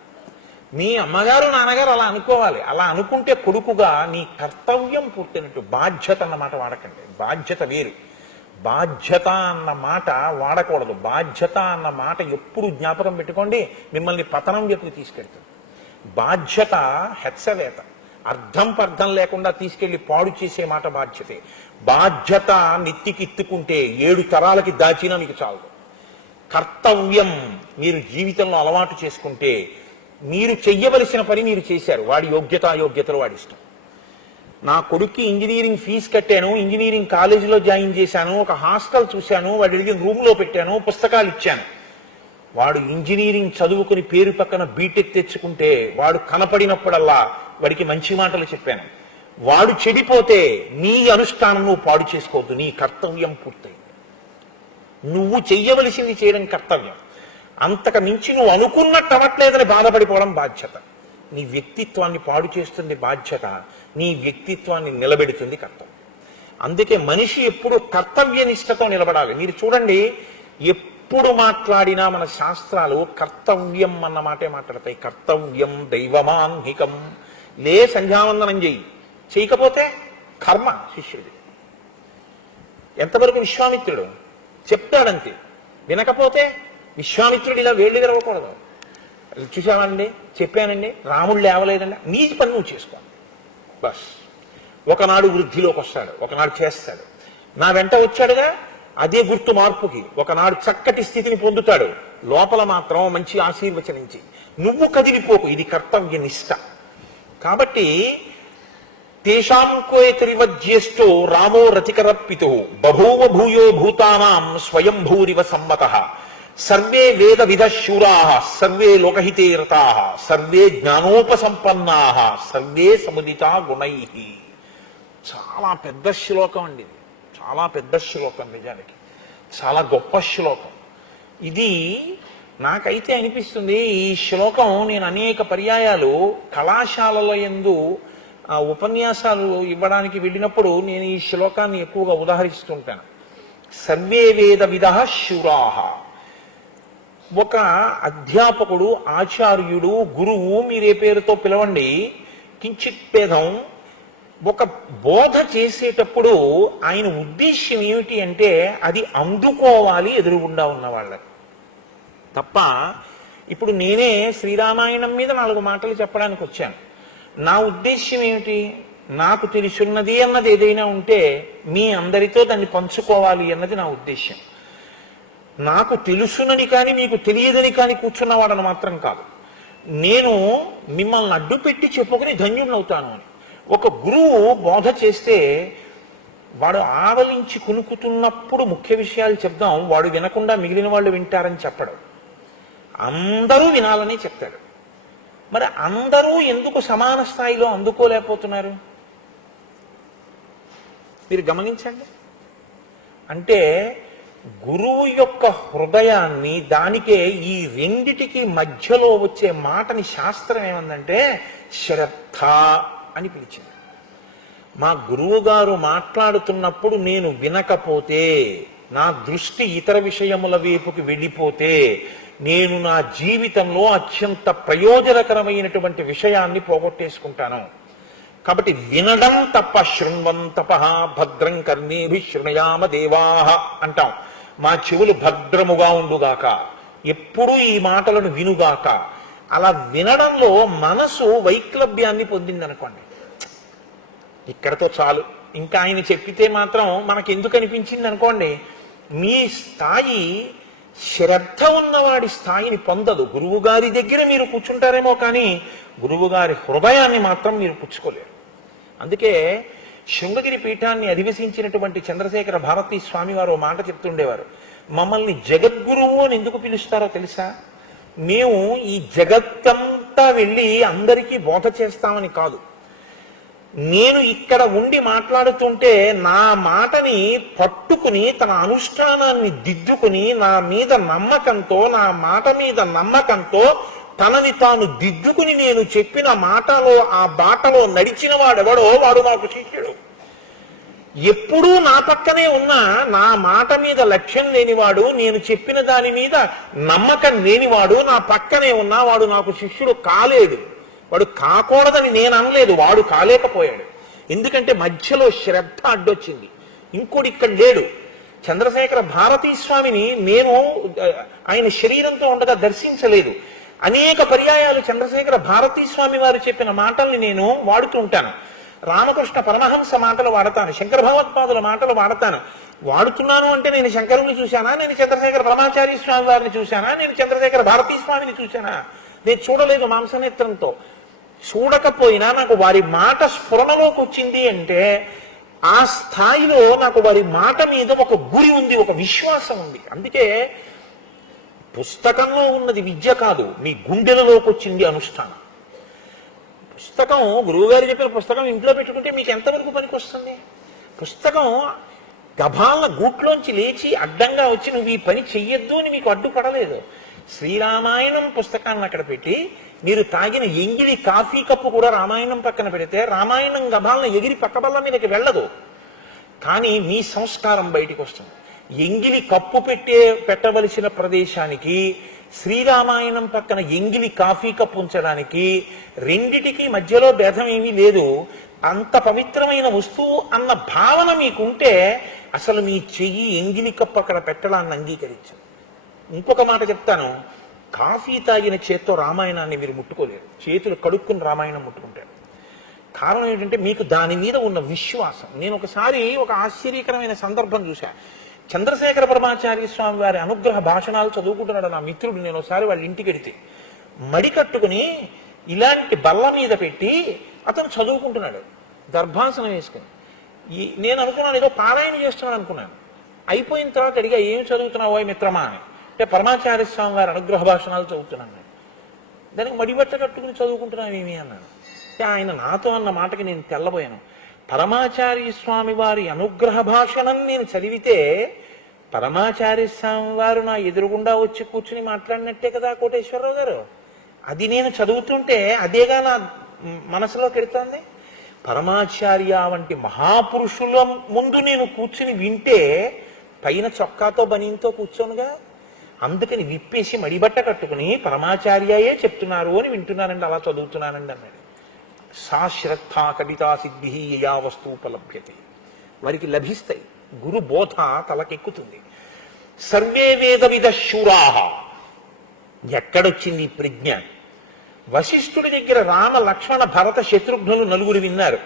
మీ అమ్మగారు నాన్నగారు అలా అనుకోవాలి. అలా అనుకుంటే కొడుకుగా నీ కర్తవ్యం పూర్తయినట్టు. బాధ్యత అన్న మాట వాడకండి. బాధ్యత వేరు, బాధ్యత అన్న మాట వాడకూడదు. బాధ్యత అన్న మాట ఎప్పుడు జ్ఞాపకం పెట్టుకోండి, మిమ్మల్ని పతనం వైపుకి తీసుకెళ్తుంది. బాధ్యత హెచ్చవేత, అర్థం పర్థం లేకుండా తీసుకెళ్లి పాడు చేసే మాట బాధ్యతే. బాధ్యత నెత్తికెత్తుకుంటే 7 తరాలకి దాచినా మీకు చాలు. కర్తవ్యం మీరు జీవితంలో అలవాటు చేసుకుంటే, మీరు చెయ్యవలసిన పని మీరు చేశారు, వాడి యోగ్యత అయోగ్యతలు వాడి ఇష్టం. నా కొడుక్కి ఇంజనీరింగ్ ఫీజు కట్టాను, ఇంజనీరింగ్ కాలేజీలో జాయిన్ చేశాను, ఒక హాస్టల్ చూశాను, వాడి అడిగిన రూమ్లో పెట్టాను, పుస్తకాలు ఇచ్చాను. వాడు ఇంజనీరింగ్ చదువుకుని పేరు పక్కన బీటెక్ తెచ్చుకుంటే, వాడు కనపడినప్పుడల్లా వాడికి మంచి మాటలు చెప్పాను. వాడు చెడిపోతే నీ అనుష్ఠానం నువ్వు పాడు చేసుకోవద్దు. నీ కర్తవ్యం పూర్తయింది. నువ్వు చెయ్యవలసింది చేయడం కర్తవ్యం. అంతకు మించి నువ్వు అనుకున్నట్టు అవ్వట్లేదని బాధపడిపోవడం బాధ్యత. నీ వ్యక్తిత్వాన్ని పాడు చేస్తుంది బాధ్యత, నీ వ్యక్తిత్వాన్ని నిలబెడుతుంది కర్తవ్యం. అందుకే మనిషి ఎప్పుడు కర్తవ్యనిష్టతో నిలబడాలి. మీరు చూడండి, ఎప్పుడు మాట్లాడినా మన శాస్త్రాలు కర్తవ్యం అన్న మాటే మాట్లాడతాయి. కర్తవ్యం దైవమాన్హికం. లే సంధ్యావందనం చెయ్యి, చేయకపోతే కర్మ శిష్యుడి. ఎంతవరకు విశ్వామిత్రుడు చెప్తాడంతే, వినకపోతే విశ్వామిత్రుడు ఇలా వేళ్ళు తెరవకూడదు. చూసామండి, చెప్పానండి, రాముడు లేవలేదండి, నీ పని నువ్వు చేసుకో బస్. ఒకనాడు వృద్ధిలోకి వస్తాడు, ఒకనాడు చేస్తాడు. నా వెంట వచ్చాడుగా, అదే గుర్తు మార్పుకి. ఒకనాడు చక్కటి స్థితిని పొందుతాడు, లోపల మాత్రం మంచి ఆశీర్వచనించి. నువ్వు కదిలిపోకు, ఇది కర్తవ్య నిష్ట. కాబట్టి తేషాం కోయతరివజ్యేష్టో రామో రతికరప్పితో బభూవ భూయో భూతానాం స్వయం భూరివ సమ్మతః సర్వే వేద విధ శూరాః సర్వే లోకహితే రతాః సర్వే జ్ఞానోపసంపన్నాః సర్వే సముదితా గుణైః. చాలా పెద్ద శ్లోకం అండి ఇది, చాలా పెద్ద శ్లోకం, నిజానికి చాలా గొప్ప శ్లోకం. ఇది నాకైతే అనిపిస్తుంది, ఈ శ్లోకం నేను అనేక పర్యాయాలు కళాశాలలో యందు ఉపన్యాసాలు ఇవ్వడానికి వెళ్ళినప్పుడు నేను ఈ శ్లోకాన్ని ఎక్కువగా ఉదాహరిస్తుంటాను. సర్వే వేద విధః శూరాః. ఒక అధ్యాపకుడు, ఆచార్యుడు, గురువు, మీరే పేరుతో పిలవండి, కించిత్ భేదం. ఒక బోధ చేసేటప్పుడు ఆయన ఉద్దేశ్యం ఏమిటి అంటే, అది అందుకోవాలి ఎదురుగుండా ఉన్న వాళ్ళకి తప్ప. ఇప్పుడు నేనే శ్రీరామాయణం మీద 4 మాటలు చెప్పడానికి వచ్చాను. నా ఉద్దేశ్యం ఏమిటి? నాకు తెలుసున్నది అన్నది ఏదైనా ఉంటే మీ అందరితో దాన్ని పంచుకోవాలి అన్నది నా ఉద్దేశ్యం. నాకు తెలుసునని కానీ మీకు తెలియదని కానీ కూర్చున్నవాడని మాత్రం కాదు. నేను మిమ్మల్ని అడ్డు పెట్టి చెప్పుకుని ధన్యుడినవుతాను అని. ఒక గురువు బోధ చేస్తే వాడు ఆవలించి కునుకుతున్నప్పుడు ముఖ్య విషయాలు చెప్దాం, వాడు వినకుండా మిగిలిన వాళ్ళు వింటారని చెప్పడం. అందరూ వినాలని చెప్తాడు. మరి అందరూ ఎందుకు సమాన స్థాయిలో అందుకోలేకపోతున్నారు? మీరు గమనించండి. అంటే గురువు యొక్క హృదయాన్ని, దానికే ఈ రెండిటికి మధ్యలో వచ్చే మాటని శాస్త్రం ఏమందంటే శ్రద్ధ అని పిలిచింది. మా గురువు గారు మాట్లాడుతున్నప్పుడు నేను వినకపోతే, నా దృష్టి ఇతర విషయముల వైపుకి వెళ్ళిపోతే, నేను నా జీవితంలో అత్యంత ప్రయోజనకరమైనటువంటి విషయాన్ని పోగొట్టేసుకుంటాను. కాబట్టి వినడం తప్ప, శృణ్వం తప భద్రం కర్ణేభి శృణయామ దేవాహ అంటాం. మా చెవులు భద్రముగా ఉండుగాక, ఎప్పుడూ ఈ మాటలను వినుగాక. అలా వినడంలో మనసు వైక్లభ్యాన్ని పొందిందనుకోండి, ఇక్కడతో చాలు, ఇంకా ఆయన చెప్పితే మాత్రం మనకెందుకు అనిపించింది అనుకోండి, మీ స్థాయి శ్రద్ధ ఉన్నవాడి స్థాయిని పొందదు. గురువు గారి దగ్గర మీరు కూర్చుంటారేమో కానీ గురువు గారి హృదయాన్ని మాత్రం మీరు పుచ్చుకోలేరు. అందుకే శృంగగిరి పీఠాన్ని అధివసించినటువంటి చంద్రశేఖర భారతీ స్వామి వారు ఓ మాట చెప్తుండేవారు. మమ్మల్ని జగద్గురువు అని ఎందుకు పిలుస్తారో తెలుసా? మేము ఈ జగత్తంతా వెళ్ళి అందరికీ బోధ చేస్తామని కాదు. నేను ఇక్కడ ఉండి మాట్లాడుతుంటే నా మాటని పట్టుకుని తన అనుష్ఠానాన్ని దిద్దుకుని నా మీద నమ్మకంతో, నా మాట మీద నమ్మకంతో తనని తాను దిద్దుకుని నేను చెప్పిన మాటలో, ఆ బాటలో నడిచిన వాడెవడో వాడు నాకు శిష్యుడు. ఎప్పుడూ నా పక్కనే ఉన్నా నా మాట మీద లక్ష్యం లేనివాడు, నేను చెప్పిన దాని మీద నమ్మకం లేనివాడు నా పక్కనే ఉన్నా వాడు నాకు శిష్యుడు కాలేడు. వాడు కాకూడదని నేను అనలేదు, వాడు కాలేకపోయాడు. ఎందుకంటే మధ్యలో శ్రద్ధ అడ్డొచ్చింది. ఇంకోటి ఇక్కడ లేడు. చంద్రశేఖర భారతీ స్వామిని నేను ఆయన శరీరంతో ఉండగా దర్శించలేదు. అనేక పర్యాయాలు చంద్రశేఖర భారతీ స్వామి వారు చెప్పిన మాటల్ని నేను వాడుతూ ఉంటాను. రామకృష్ణ పరమహంస మాటలు వాడతాను, శంకర భగవత్పాదుల మాటలు వాడతాను. వాడుతున్నాను అంటే నేను శంకరుని చూశానా, నేను చంద్రశేఖర పరమాచార్య స్వామి వారిని చూశానా, నేను చంద్రశేఖర భారతీ స్వామిని చూశానా? నేను చూడలేదు మాంసనేత్రంతో. చూడకపోయినా నాకు వారి మాట స్ఫురణలోకి వచ్చింది అంటే ఆ స్థాయిలో నాకు వారి మాట మీద ఒక గురి ఉంది, ఒక విశ్వాసం ఉంది. అందుకే పుస్తకంలో ఉన్నది విద్య కాదు, మీ గుండెలలోకి వచ్చింది అనుష్ఠానం. పుస్తకం, గురువుగారు చెప్పిన పుస్తకం ఇంట్లో పెట్టుకుంటే మీకు ఎంతవరకు పనికి వస్తుంది? పుస్తకం గభాల గూట్లోంచి లేచి అడ్డంగా వచ్చి నువ్వు ఈ పని చెయ్యొద్దు అని మీకు అడ్డుపడలేదు. శ్రీరామాయణం పుస్తకాన్ని అక్కడ పెట్టి మీరు తాగిన ఎంగిలి కాఫీ కప్పు కూడా రామాయణం పక్కన పెడితే రామాయణం గభాలను ఎగిరి పక్క బల్ల మీదకి వెళ్ళదు. కానీ మీ సంస్కారం బయటికి వస్తుంది. ఎంగిలి కప్పు పెట్టవలసిన ప్రదేశానికి శ్రీరామాయణం పక్కన ఎంగిలి కాఫీ కప్పు ఉంచడానికి రెండిటికి మధ్యలో భేదం ఏమీ లేదు. అంత పవిత్రమైన వస్తువు అన్న భావన మీకుంటే అసలు మీ చెయ్యి ఎంగిలి కప్పు అక్కడ పెట్టడాన్ని అంగీకరించు. ఇంకొక మాట చెప్తాను, కాఫీ తాగిన చేత్తో రామాయణాన్ని మీరు ముట్టుకోలేరు, చేతులు కడుక్కుని రామాయణం ముట్టుకుంటారు. కారణం ఏంటంటే మీకు దాని మీద ఉన్న విశ్వాసం. నేను ఒకసారి ఒక ఆశ్చర్యకరమైన సందర్భం చూశా. చంద్రశేఖర పరమాచార్య స్వామి వారి అనుగ్రహ భాషణాలు చదువుకుంటున్నాడు నా మిత్రుడు. నేను ఒకసారి వాళ్ళ ఇంటికి వెడితే మడి కట్టుకుని ఇలాంటి బల్ల మీద పెట్టి అతను చదువుకుంటున్నాడు, దర్భాసనం వేసుకుని. నేను అనుకున్నాను ఏదో పారాయణ చేస్తున్నాడు అనుకున్నాను. అయిపోయిన తర్వాత అడిగా, ఏమి చదువుతున్నావో మిత్రమా అని. అంటే పరమాచార్య స్వామి వారి అనుగ్రహ భాషణాలు చదువుతున్నాను. దానికి మడిబట్ట కట్టుకుని చదువుకుంటున్నాను ఏమి అన్నాను. ఆయన నాతో అన్న మాటకి నేను తెల్లబోయాను. పరమాచార్య స్వామి వారి అనుగ్రహ భాషణం నేను చదివితే పరమాచార్య స్వామి వారు నా ఎదురుగుండా వచ్చి కూర్చుని మాట్లాడినట్టే కదా కోటేశ్వరరావు గారు. అది నేను చదువుతుంటే అదేగా నా మనసులోకి వెళ్తుంది. పరమాచార్య వంటి మహాపురుషుల ముందు నేను కూర్చుని వింటే పైన చొక్కాతో బనీంతో కూర్చోనుగా. అందుకని విప్పేసి మడిబట్ట కట్టుకుని పరమాచార్యయే చెప్తున్నారు అని వింటున్నానండి, అలా చదువుతున్నానండి అన్నాడు. సా శ్రద్ధ కవితా సిద్ధి యయా వస్తుపలభ్యతే. వారికి లభిస్తాయి, గురు బోధ తలకెక్కుతుంది. సర్వే వేదవిద శూరాహ. ఎక్కడొచ్చింది ప్రజ్ఞ? వశిష్ఠుడి దగ్గర రామ లక్ష్మణ భరత శత్రుఘ్నులు నలుగురు విన్నారు.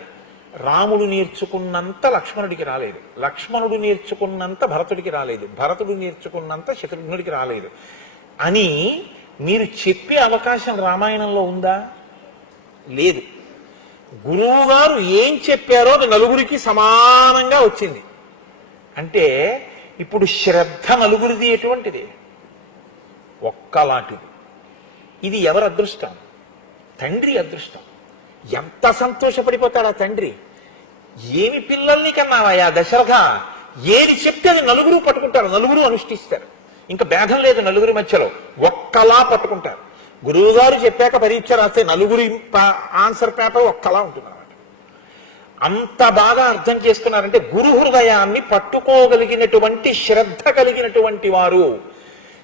రాముడు నేర్చుకున్నంత లక్ష్మణుడికి రాలేదు, లక్ష్మణుడు నేర్చుకున్నంత భరతుడికి రాలేదు, భరతుడు నేర్చుకున్నంత శత్రుఘ్నుడికి రాలేదు అని మీరు చెప్పే అవకాశం రామాయణంలో ఉందా? లేదు. గురువు గారు ఏం చెప్పారో అది నలుగురికి సమానంగా వచ్చింది. అంటే ఇప్పుడు శ్రద్ధ నలుగురిది ఎటువంటిది? ఒక్కలాంటిది. ఇది ఎవరి అదృష్టం? తండ్రి అదృష్టం. ఎంత సంతోషపడిపోతాడా తండ్రి. ఏమి పిల్లల్ని కన్నావయ్యా దశరథ, ఏది చెప్తే అది నలుగురు పట్టుకుంటారు, నలుగురు అనుష్ఠిస్తారు. ఇంకా భేదం లేదు నలుగురి మధ్యలో, ఒక్కలా పట్టుకుంటారు. గురువు గారు చెప్పాక పరీక్ష రాస్తే నలుగురి ఆన్సర్ పేపర్ ఒక్కలా ఉంటుంది అన్నమాట. అంత బాగా అర్థం చేసుకున్నారంటే గురు హృదయాన్ని పట్టుకోగలిగినటువంటి శ్రద్ధ కలిగినటువంటి వారు.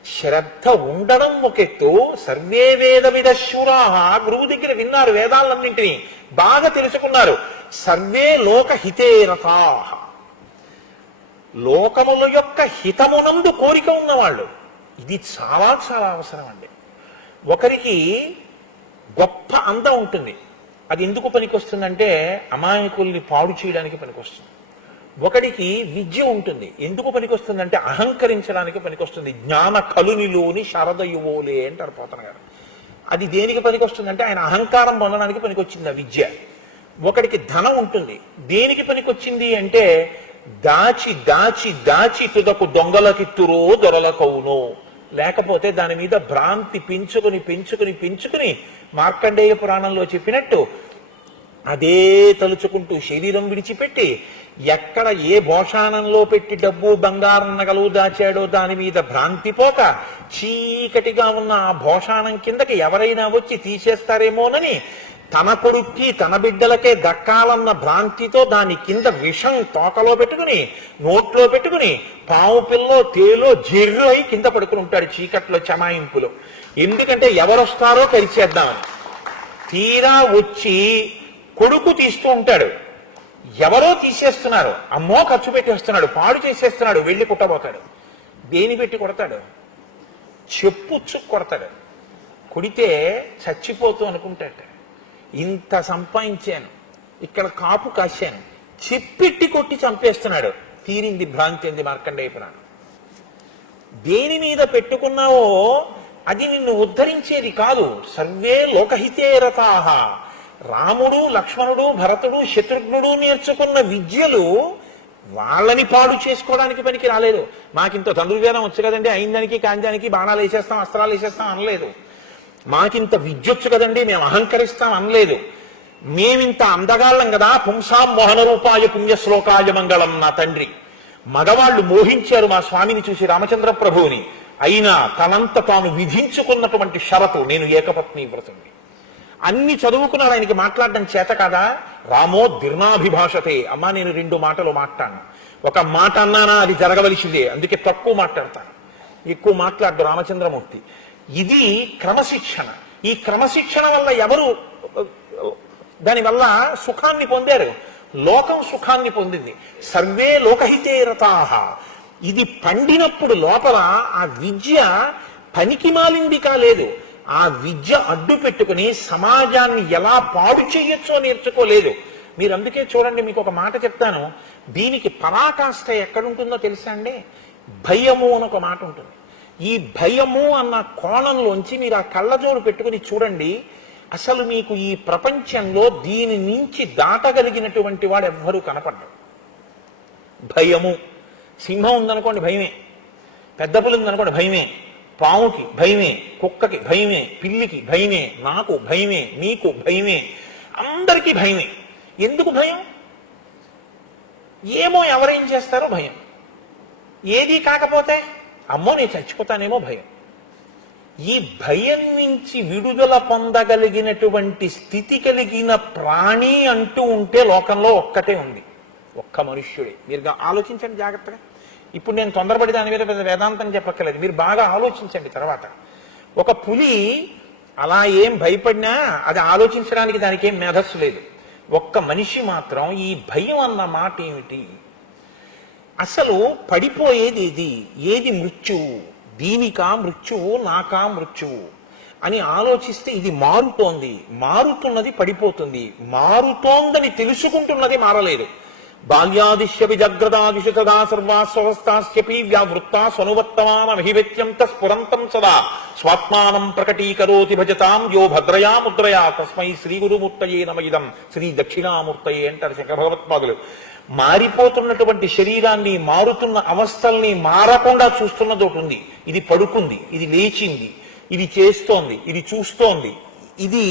శ్రద్ధ ఉండడం ఒక ఎత్తు, సర్వే వేద విదశూరాహ, గురువు దగ్గర విన్నారు వేదాలన్నింటినీ, బాగా తెలుసుకున్నారు. సర్వే లోక హితేరతాహ, లోకముల యొక్క హితమునందు కోరిక ఉన్నవాళ్ళు. ఇది చాలా చాలా అవసరం అండి. ఒకరికి గొప్ప అందం ఉంటుంది, అది ఎందుకు పనికొస్తుందంటే అమాయకుల్ని పాడు చేయడానికి పనికొస్తుంది. ఒకడికి విద్య ఉంటుంది, ఎందుకు పనికొస్తుందంటే అహంకరించడానికి పనికొస్తుంది. జ్ఞాన కలునిలోని శారదయువోలే అంటారు పోతన గారు. అది దేనికి పనికొస్తుందంటే ఆయన అహంకారం పొందడానికి పనికొచ్చింది ఆ విద్య. ఒకడికి ధనం ఉంటుంది, దేనికి పనికొచ్చింది అంటే దాచి దాచి దాచి తుదకు దొంగలకిత్తురో దొరలకవునో, లేకపోతే దాని మీద భ్రాంతి పెంచుకుని పెంచుకుని పెంచుకుని మార్కండేయ పురాణంలో చెప్పినట్టు అదే తలుచుకుంటూ శరీరం విడిచిపెట్టి ఎక్కడ ఏ భోషాణంలో పెట్టి డబ్బు బంగారం నగలు దాచాడో దాని మీద భ్రాంతి పోక చీకటిగా ఉన్న ఆ భోషాణం కిందకి ఎవరైనా వచ్చి తీసేస్తారేమోనని తన కొడుక్కి తన బిడ్డలకే దక్కాలన్న భ్రాంతితో దాని కింద విషం తోకలో పెట్టుకుని నోట్లో పెట్టుకుని పావు పిల్లో తేలో జిర్రు అయి కింద పడుకుని ఉంటాడు చీకట్లో చమాయింపులో. ఎందుకంటే ఎవరొస్తారో కరిచేద్దామని. తీరా వచ్చి కొడుకు తీస్తూ ఉంటాడు, ఎవరో తీసేస్తున్నారు, అమ్మో ఖర్చు పెట్టి వస్తున్నాడు, పాడు చేసేస్తున్నాడు, వెళ్ళి కుట్టబోతాడు. దేని పెట్టి కొడతాడు? చెప్పుచ్చు కొడతాడు. కొడితే చచ్చిపోతూ అనుకుంటాడు, ఇంత సంపాదించాను, ఇక్కడ కాపు కాశాను, చెప్పెట్టి కొట్టి చంపేస్తున్నాడు. తీరింది భ్రాంతి అంది మార్కండేయ పురాణం. దేని మీద పెట్టుకున్నావో అది నిన్ను ఉద్ధరించేది కాదు. సర్వే లోకహితేరతాహ. రాముడు లక్ష్మణుడు భరతుడు శత్రుఘ్నుడు నేర్చుకున్న విద్యలు వాళ్ళని పాడు చేసుకోవడానికి పనికి రాలేదు. మాకింత ధనుర్వేదం వచ్చు కదండి, అయిందానికి కాంజానికి బాణాలు వేసేస్తాం అస్త్రాలు వేసేస్తాం అనలేదు. మాకింత విద్యొచ్చు కదండి మేము అహంకరిస్తాం అనలేదు. మేమింత అందగాళ్ళం కదా, పుంసాం మోహన రూపాయ పుణ్యశ్లోకాయ మంగళం. నా తండ్రి మగవాళ్ళు మోహించారు మా స్వామిని చూసి రామచంద్ర ప్రభువుని. అయినా తనంత తాను విధించుకున్నటువంటి షరతు, నేను ఏకపత్ని వ్రతుణ్ణి. అన్ని చదువుకున్నాడు, ఆయనకి మాట్లాడడం చేత కదా. రామో దీర్ణాభిభాషతే, అమ్మా నేను 2 మాటలు మాట్లాడను, ఒక మాట అన్నానా అది జరగవలసిందే, అందుకే తక్కువ మాట్లాడతాను, ఎక్కువ మాట్లాడు రామచంద్రమూర్తి. ఇది క్రమశిక్షణ. ఈ క్రమశిక్షణ వల్ల ఎవరు దానివల్ల సుఖాన్ని పొందారు? లోకం సుఖాన్ని పొందింది. సర్వే లోకహితేరతాహ. ఇది పండినప్పుడు లోపల ఆ విద్య పనికి మాలింది కాలేదు. ఆ విద్య అడ్డు పెట్టుకుని సమాజాన్ని ఎలా పాడు చేయొచ్చో నేర్చుకోలేదు. మీరు అందుకే చూడండి, మీకు ఒక మాట చెప్తాను, దీనికి పరాకాష్ట ఎక్కడుంటుందో తెలుసా అండి? భయము అని ఒక మాట ఉంటుంది. ఈ భయము అన్న కోణంలోంచి మీరు ఆ కళ్ళజోడు పెట్టుకుని చూడండి, అసలు మీకు ఈ ప్రపంచంలో దీని నుంచి దాటగలిగినటువంటి వాడు ఎవ్వరూ కనపడ్డాడు. భయము. సింహం ఉందనుకోండి భయమే, పెద్ద పులి ఉందనుకోండి భయమే, పావుకి భయమే, కుక్కకి భయమే, పిల్లికి భయమే, నాకు భయమే, నీకు భయమే, అందరికీ భయమే. ఎందుకు భయం? ఏమో ఎవరేం చేస్తారో భయం. ఏది కాకపోతే అమ్మో నేను చచ్చిపోతానేమో భయం. ఈ భయం నుంచి విడుదల పొందగలిగినటువంటి స్థితి కలిగిన ప్రాణి అంటూ ఉంటే లోకంలో ఒక్కటే ఉంది, ఒక్క మనుష్యుడే. మీరు ఆలోచించండి జాగ్రత్తగా. ఇప్పుడు నేను తొందరపడి దాని మీద పెద్ద వేదాంతం చెప్పక్కర్లేదు, మీరు బాగా ఆలోచించండి. తర్వాత ఒక పులి అలా ఏం భయపడినా అది ఆలోచించడానికి దానికి ఏం మేధస్సు లేదు. ఒక్క మనిషి మాత్రం ఈ భయం అన్న మాట ఏమిటి, అసలు పడిపోయేది ఏది, ఏది మృత్యువు, దీనికా మృత్యువు నాకా మృత్యువు అని ఆలోచిస్తే ఇది మారుతోంది, మారుతున్నది పడిపోతుంది, మారుతోందని తెలుసుకుంటున్నది మారలేదు. బాల్యాదిశ్యపి జగ్రదాదిషు తదా సర్వాస్వస్థాస్యపి వ్యావృత్తా స్వనువర్తమాన మహివేత్యంత స్ఫురంతం సదా స్వాత్మానం ప్రకటీకరోతి భజతాం యో భద్రయా ముద్రయా తస్మై శ్రీ గురుమూర్తయే నమయిదం శ్రీ దక్షిణామూర్తయే అంటారు శంకర భగవత్పాదులు. మారిపోతున్నటువంటి శరీరాన్ని, మారుతున్న అవస్థల్ని మారకుండా చూస్తున్నది ఒకటి ఉంది. ఇది పడుకుంది, ఇది లేచింది, ఇది చేస్తోంది, ఇది చూస్తోంది, ఇది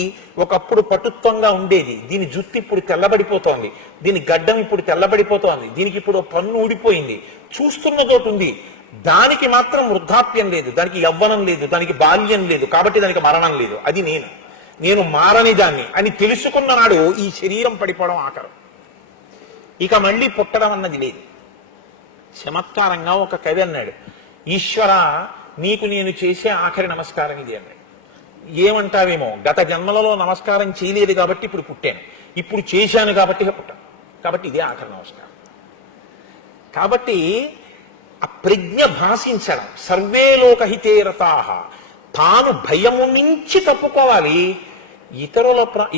ఒకప్పుడు పటుత్వంగా ఉండేది, దీని జుత్తు ఇప్పుడు తెల్లబడిపోతోంది, దీని గడ్డం ఇప్పుడు తెల్లబడిపోతోంది, దీనికి ఇప్పుడు పన్ను ఊడిపోయింది, చూస్తున్నదోటి ఉంది, దానికి మాత్రం వృద్ధాప్యం లేదు, దానికి యవ్వనం లేదు, దానికి బాల్యం లేదు, కాబట్టి దానికి మరణం లేదు. అది నేను మారని దాన్ని అని తెలుసుకున్న నాడు ఈ శరీరం పడిపోవడం ఆఖరం, ఇక మళ్ళీ పుట్టడం అన్నది లేదు. చమత్కారంగా ఒక కవి అన్నాడు, ఈశ్వర నీకు నేను చేసే ఆఖరి నమస్కారం ఇది అన్నాడు. ఏమంటావేమో, గత జన్మలలో నమస్కారం చేయలేదు కాబట్టి ఇప్పుడు పుట్టాను, ఇప్పుడు చేశాను కాబట్టి పుట్టాను, కాబట్టి ఇదే ఆఖరి నమస్కారం. కాబట్టి ఆ ప్రజ్ఞ భాషించడం, సర్వే లోకహితే రతాః, తాను భయము నుంచి తప్పుకోవాలి,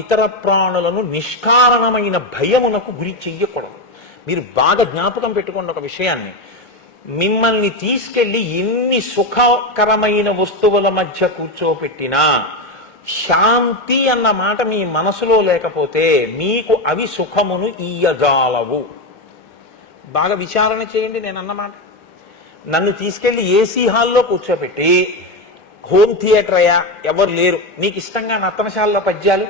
ఇతర ప్రాణులను నిష్కారణమైన భయమునకు గురి చెయ్యకూడదు. మీరు బాగా జ్ఞాపకం పెట్టుకోండి ఒక విషయాన్ని, మిమ్మల్ని తీసుకెళ్లి ఎన్ని సుఖకరమైన వస్తువుల మధ్య కూర్చోపెట్టినా శాంతి అన్న మాట మీ మనసులో లేకపోతే మీకు అవి సుఖమును ఇయ్యజాలవు. బాగా విచారణ చేయండి. నేను అన్నమాట, నన్ను తీసుకెళ్లి ఏసీ హాల్లో కూర్చోపెట్టి, హోమ్ థియేటర్ అయ్యా, ఎవరు లేరు, నీకు ఇష్టంగా నర్తనశాలలో పద్యాలు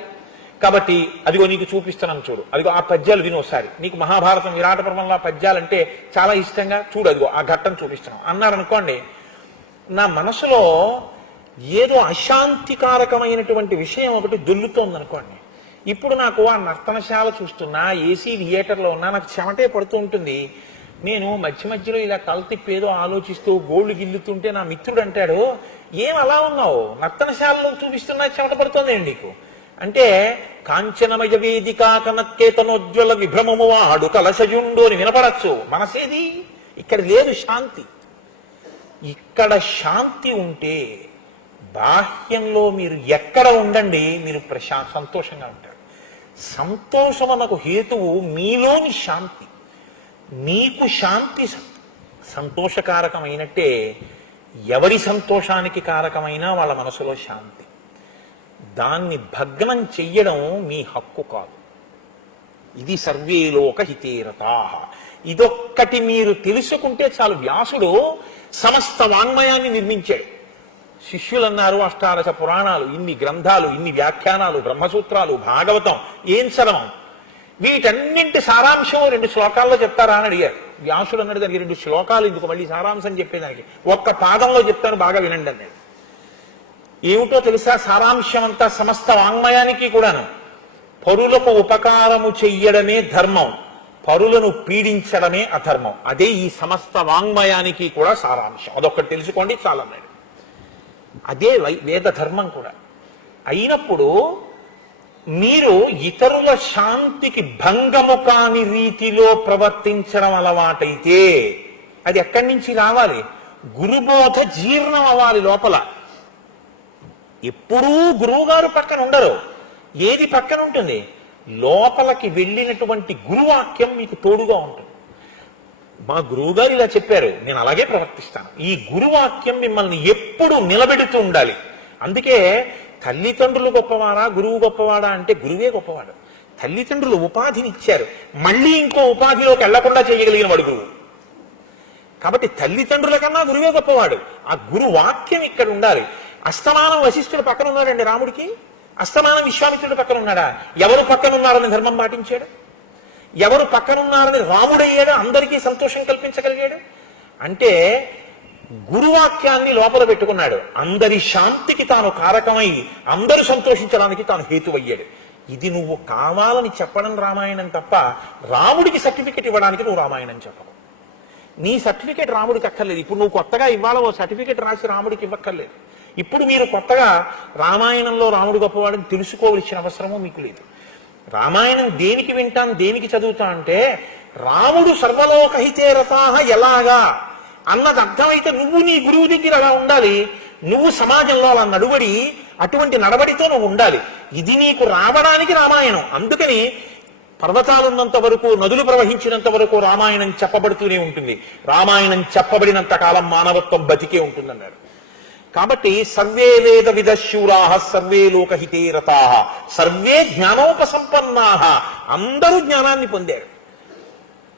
కాబట్టి అదిగో నీకు చూపిస్తున్నాను చూడు, అదిగో ఆ పద్యాలు విను ఒకసారి, నీకు మహాభారతం విరాట పర్వంలో పద్యాలంటే చాలా ఇష్టంగా చూడు, అదిగో ఆ ఘట్టం చూపిస్తున్నాం అన్నారనుకోండి, నా మనసులో ఏదో అశాంతికారకమైనటువంటి విషయం ఒకటి దొల్లుతోందనుకోండి. ఇప్పుడు నాకు ఆ నర్తనశాల చూస్తున్నా, ఏసీ థియేటర్లో ఉన్నా నాకు చెమటే పడుతూ ఉంటుంది. నేను మధ్య మధ్యలో ఇలా కలతిప్పేదో ఆలోచిస్తూ గోళ్లు గిల్లుతుంటే నా మిత్రుడు అంటాడు, ఏం అలా ఉన్నావు, నర్తనశాలలో చూపిస్తున్నా చెమట పడుతోందేంటి నీకు అంటే, కాంచనమయ వేదికా కనక్కేతనోజ్వల విభ్రమము వాడు కలశజుండు అని వినపడచ్చు. మనసేది ఇక్కడ లేదు శాంతి. ఇక్కడ శాంతి ఉంటే బాహ్యంలో మీరు ఎక్కడ ఉండండి, మీరు సంతోషంగా ఉంటారు. సంతోషమునకు హేతువు మీలోని శాంతి. మీకు శాంతి సంతోషకారకమైనట్టే ఎవరి సంతోషానికి కారకమైనా వాళ్ళ మనసులో శాంతి. దాన్ని భగ్నం చెయ్యడం మీ హక్కు కాదు. ఇది సర్వే లోక హితేరతాః. ఇదొక్కటి మీరు తెలుసుకుంటే చాలు. వ్యాసుడు సమస్త వాంగ్మయాన్ని నిర్మించాడు. శిష్యులు అన్నారు, అష్టాదశ పురాణాలు, ఇన్ని గ్రంథాలు, ఇన్ని వ్యాఖ్యానాలు, బ్రహ్మసూత్రాలు, భాగవతం, ఏం చదవం, వీటన్నింటి సారాంశం 2 శ్లోకాల్లో చెప్తారా అని అడిగారు. వ్యాసుడు అన్నాడు, దానికి 2 శ్లోకాలు ఎందుకు, మళ్ళీ సారాంశం చెప్పేదానికి ఒక్క పాదంలో చెప్తాను, బాగా వినండి అన్నాడు. ఏమిటో తెలుసా సారాంశం అంతా? సమస్త వాంగ్మయానికి కూడాను పరులకు ఉపకారము చెయ్యడమే ధర్మం, పరులను పీడించడమే అధర్మం. అదే ఈ సమస్త వాంగ్మయానికి కూడా సారాంశం. అదొక్కటి తెలుసుకోండి చాలన్నాడు. అదే వేద ధర్మం కూడా అయినప్పుడు మీరు ఇతరుల శాంతికి భంగము కాని రీతిలో ప్రవర్తించడం అలవాటైతే అది ఎక్కడి నుంచి రావాలి? గురుబోధ జీర్ణం అవ్వాలి లోపల. ఎప్పుడూ గురువుగారు పక్కన ఉండరు. ఏది పక్కన ఉంటుంది? లోపలికి వెళ్ళినటువంటి గురువాక్యం మీకు తోడుగా ఉంటుంది. మా గురువుగారు ఇలా చెప్పారు, నేను అలాగే ప్రవర్తిస్తాను. ఈ గురువాక్యం మిమ్మల్ని ఎప్పుడు నిలబెడుతూ ఉండాలి. అందుకే తల్లిదండ్రులు గొప్పవారా, గురువు గొప్పవాడా అంటే గురువే గొప్పవాడు. తల్లిదండ్రులు ఉపాధిని ఇచ్చారు, మళ్ళీ ఇంకో ఉపాధిలోకి వెళ్లకుండా చేయగలిగిన వాడు గురువు. కాబట్టి తల్లిదండ్రుల కన్నా గురువే గొప్పవాడు. ఆ గురువాక్యం ఇక్కడ ఉండాలి. అస్తమానం వశిష్ఠుడు పక్కన ఉన్నాడండి రాముడికి, అస్తమానం విశ్వామిత్రుడు పక్కన ఉన్నాడా? ఎవరు పక్కన ఉన్నారని ధర్మం పాటించాడు? ఎవరు పక్కనున్నారని రాముడయ్యాడు, అందరికీ సంతోషం కల్పించగలిగాడు? అంటే గురువాక్యాన్ని లోపల పెట్టుకున్నాడు. అందరి శాంతికి తాను కారకమై అందరూ సంతోషించడానికి తాను హేతువయ్యాడు. ఇది నువ్వు కావాలని చెప్పడం రామాయణం తప్ప రాముడికి సర్టిఫికెట్ ఇవ్వడానికి నువ్వు రామాయణం చెప్పవు. నీ సర్టిఫికెట్ రాముడికి అక్కర్లేదు. ఇప్పుడు నువ్వు కొత్తగా ఇవ్వాల ఓ సర్టిఫికెట్ రాసి రాముడికి ఇవ్వక్కర్లేదు. ఇప్పుడు మీరు కొత్తగా రామాయణంలో రాముడు గొప్పవాడిని తెలుసుకోవలసిన అవసరమూ మీకు లేదు. రామాయణం దేనికి వింటాను, దేనికి చదువుతా అంటే రాముడు సర్వలోకహితే రతాః ఎలాగా అన్నది అర్థమైతే నువ్వు నీ గురువు దగ్గర అలా ఉండాలి. నువ్వు సమాజంలో అలా నడువడి, అటువంటి నడవడితో నువ్వు ఉండాలి. ఇది నీకు రావడానికి రామాయణం. అందుకని పర్వతాలున్నంత వరకు, నదులు ప్రవహించినంత వరకు రామాయణం చెప్పబడుతూనే ఉంటుంది. రామాయణం చెప్పబడినంత కాలం మానవత్వం బతికే ఉంటుందన్నారు. కాబట్టి సర్వే వేద విదశూరాః సర్వే లోకహితే రతాః సర్వే జ్ఞానోపసంపన్నాః, అందరూ జ్ఞానాన్ని పొందారు.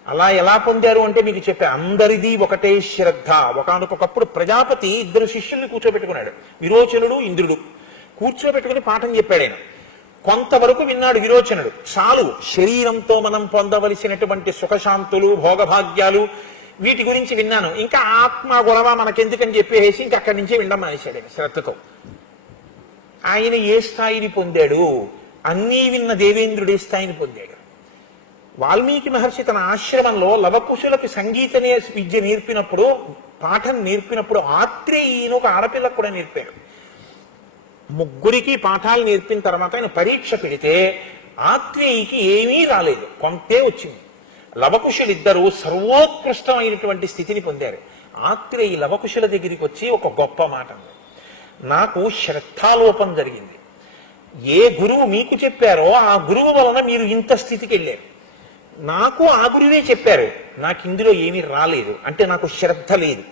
అలా ఎలా పొందారు అంటే మీకు చెప్పా, అందరిది ఒకటే శ్రద్ధ. ఒకనొకప్పుడు ప్రజాపతి 2 శిష్యుల్ని కూర్చోబెట్టుకున్నాడు, విరోచనుడు, ఇంద్రుడు. కూర్చోబెట్టుకుని పాఠం చెప్పాడు ఆయన. కొంతవరకు విన్నాడు విరోచనుడు. చాలు, శరీరంతో మనం పొందవలసినటువంటి సుఖశాంతులు భోగభాగ్యాలు వీటి గురించి విన్నాను, ఇంకా ఆత్మ గొడవ మనకెందుకని చెప్పేసి ఇంకా అక్కడి నుంచి వినడం మానేశాడు ఆయన శ్రద్ధతో. ఆయన ఏ స్థాయిని పొందాడు? అన్నీ విన్న దేవేంద్రుడు ఏ స్థాయిని పొందాడు? వాల్మీకి మహర్షి తన ఆశ్రమంలో లవకుశులకు సంగీత విద్య నేర్పినప్పుడు, పాఠం నేర్పినప్పుడు ఆత్రేయీని ఒక ఆడపిల్లకు కూడా నేర్పాడు. ముగ్గురికి పాఠాలు నేర్పిన తర్వాత ఆయన పరీక్ష పెడితే ఆత్రేయికి ఏమీ రాలేదు, కొంతే వచ్చింది. లవకుశులిద్దరూ సర్వోత్కృష్టమైనటువంటి స్థితిని పొందారు. ఆత్రేయి లవకుశుల దగ్గరికి వచ్చి ఒక గొప్ప మాట అన్నాడు, నాకు శ్రద్ధాలోపం జరిగింది. ఏ గురువు మీకు చెప్పారో ఆ గురువు వలన మీరు ఇంత స్థితికి వెళ్ళారు. నాకు ఆ గురువే చెప్పారు, నాకు ఇందులో ఏమీ రాలేదు, అంటే నాకు శ్రద్ధ లేదు.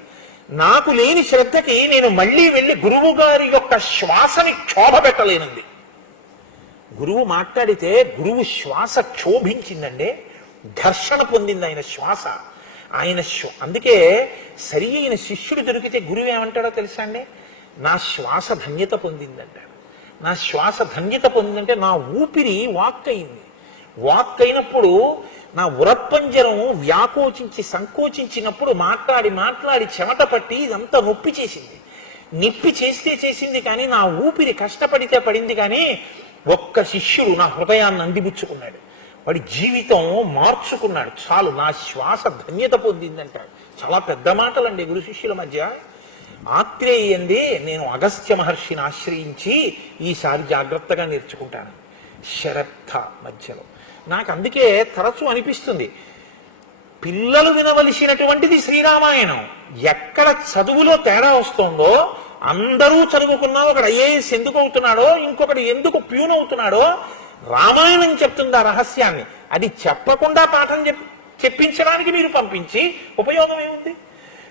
నాకు లేని శ్రద్ధకి నేను మళ్ళీ వెళ్ళి గురువు గారి యొక్క శ్వాసని క్షోభ పెట్టలేనుంది. గురువు మాట్లాడితే గురువు శ్వాస క్షోభించిందండి, ఘర్షణ పొందింది ఆయన శ్వాస. ఆయన అందుకే సరి అయిన శిష్యుడు దొరికితే గురువు ఏమంటాడో తెలుసా అండి? నా శ్వాస ధన్యత పొందిందంటాడు. నా శ్వాస ధన్యత పొందిందంటే నా ఊపిరి వాక్ అయింది. వాక్ అయినప్పుడు నా ఉరత్పంజరం వ్యాకోచించి సంకోచించినప్పుడు మాట్లాడి మాట్లాడి చెమట పట్టి ఇదంతా నొప్పి చేసింది. నొప్పి చేస్తే చేసింది కానీ నా ఊపిరి కష్టపడితే పడింది. కానీ ఒక్క శిష్యుడు నా హృదయాన్ని అందిపుచ్చుకున్నాడు, వాడి జీవితం మార్చుకున్నాడు. చాలు, నా శ్వాస ధన్యత పొందిందంటాడు. చాలా పెద్ద మాటలండి గురు శిష్యుల మధ్య. ఆత్రేయి అంది, నేను అగస్త్య మహర్షిని ఆశ్రయించి ఈసారి జాగ్రత్తగా నేర్చుకుంటాను. శ్రద్ధ మధ్యలో నాకు అందుకే తరచూ అనిపిస్తుంది, పిల్లలు వినవలసినటువంటిది శ్రీరామాయణం. ఎక్కడ చదువులో తేడా వస్తుందో, అందరూ చదువుకున్నా ఒకడు ఐఏఎస్ ఎందుకు అవుతున్నాడో, ఇంకొకటి ఎందుకు ప్యూన్ అవుతున్నాడో రామాయణం చెప్తుంది ఆ రహస్యాన్ని. అది చెప్పకుండా పాఠం చెప్పించడానికి మీరు పంపించి ఉపయోగం ఏముంది?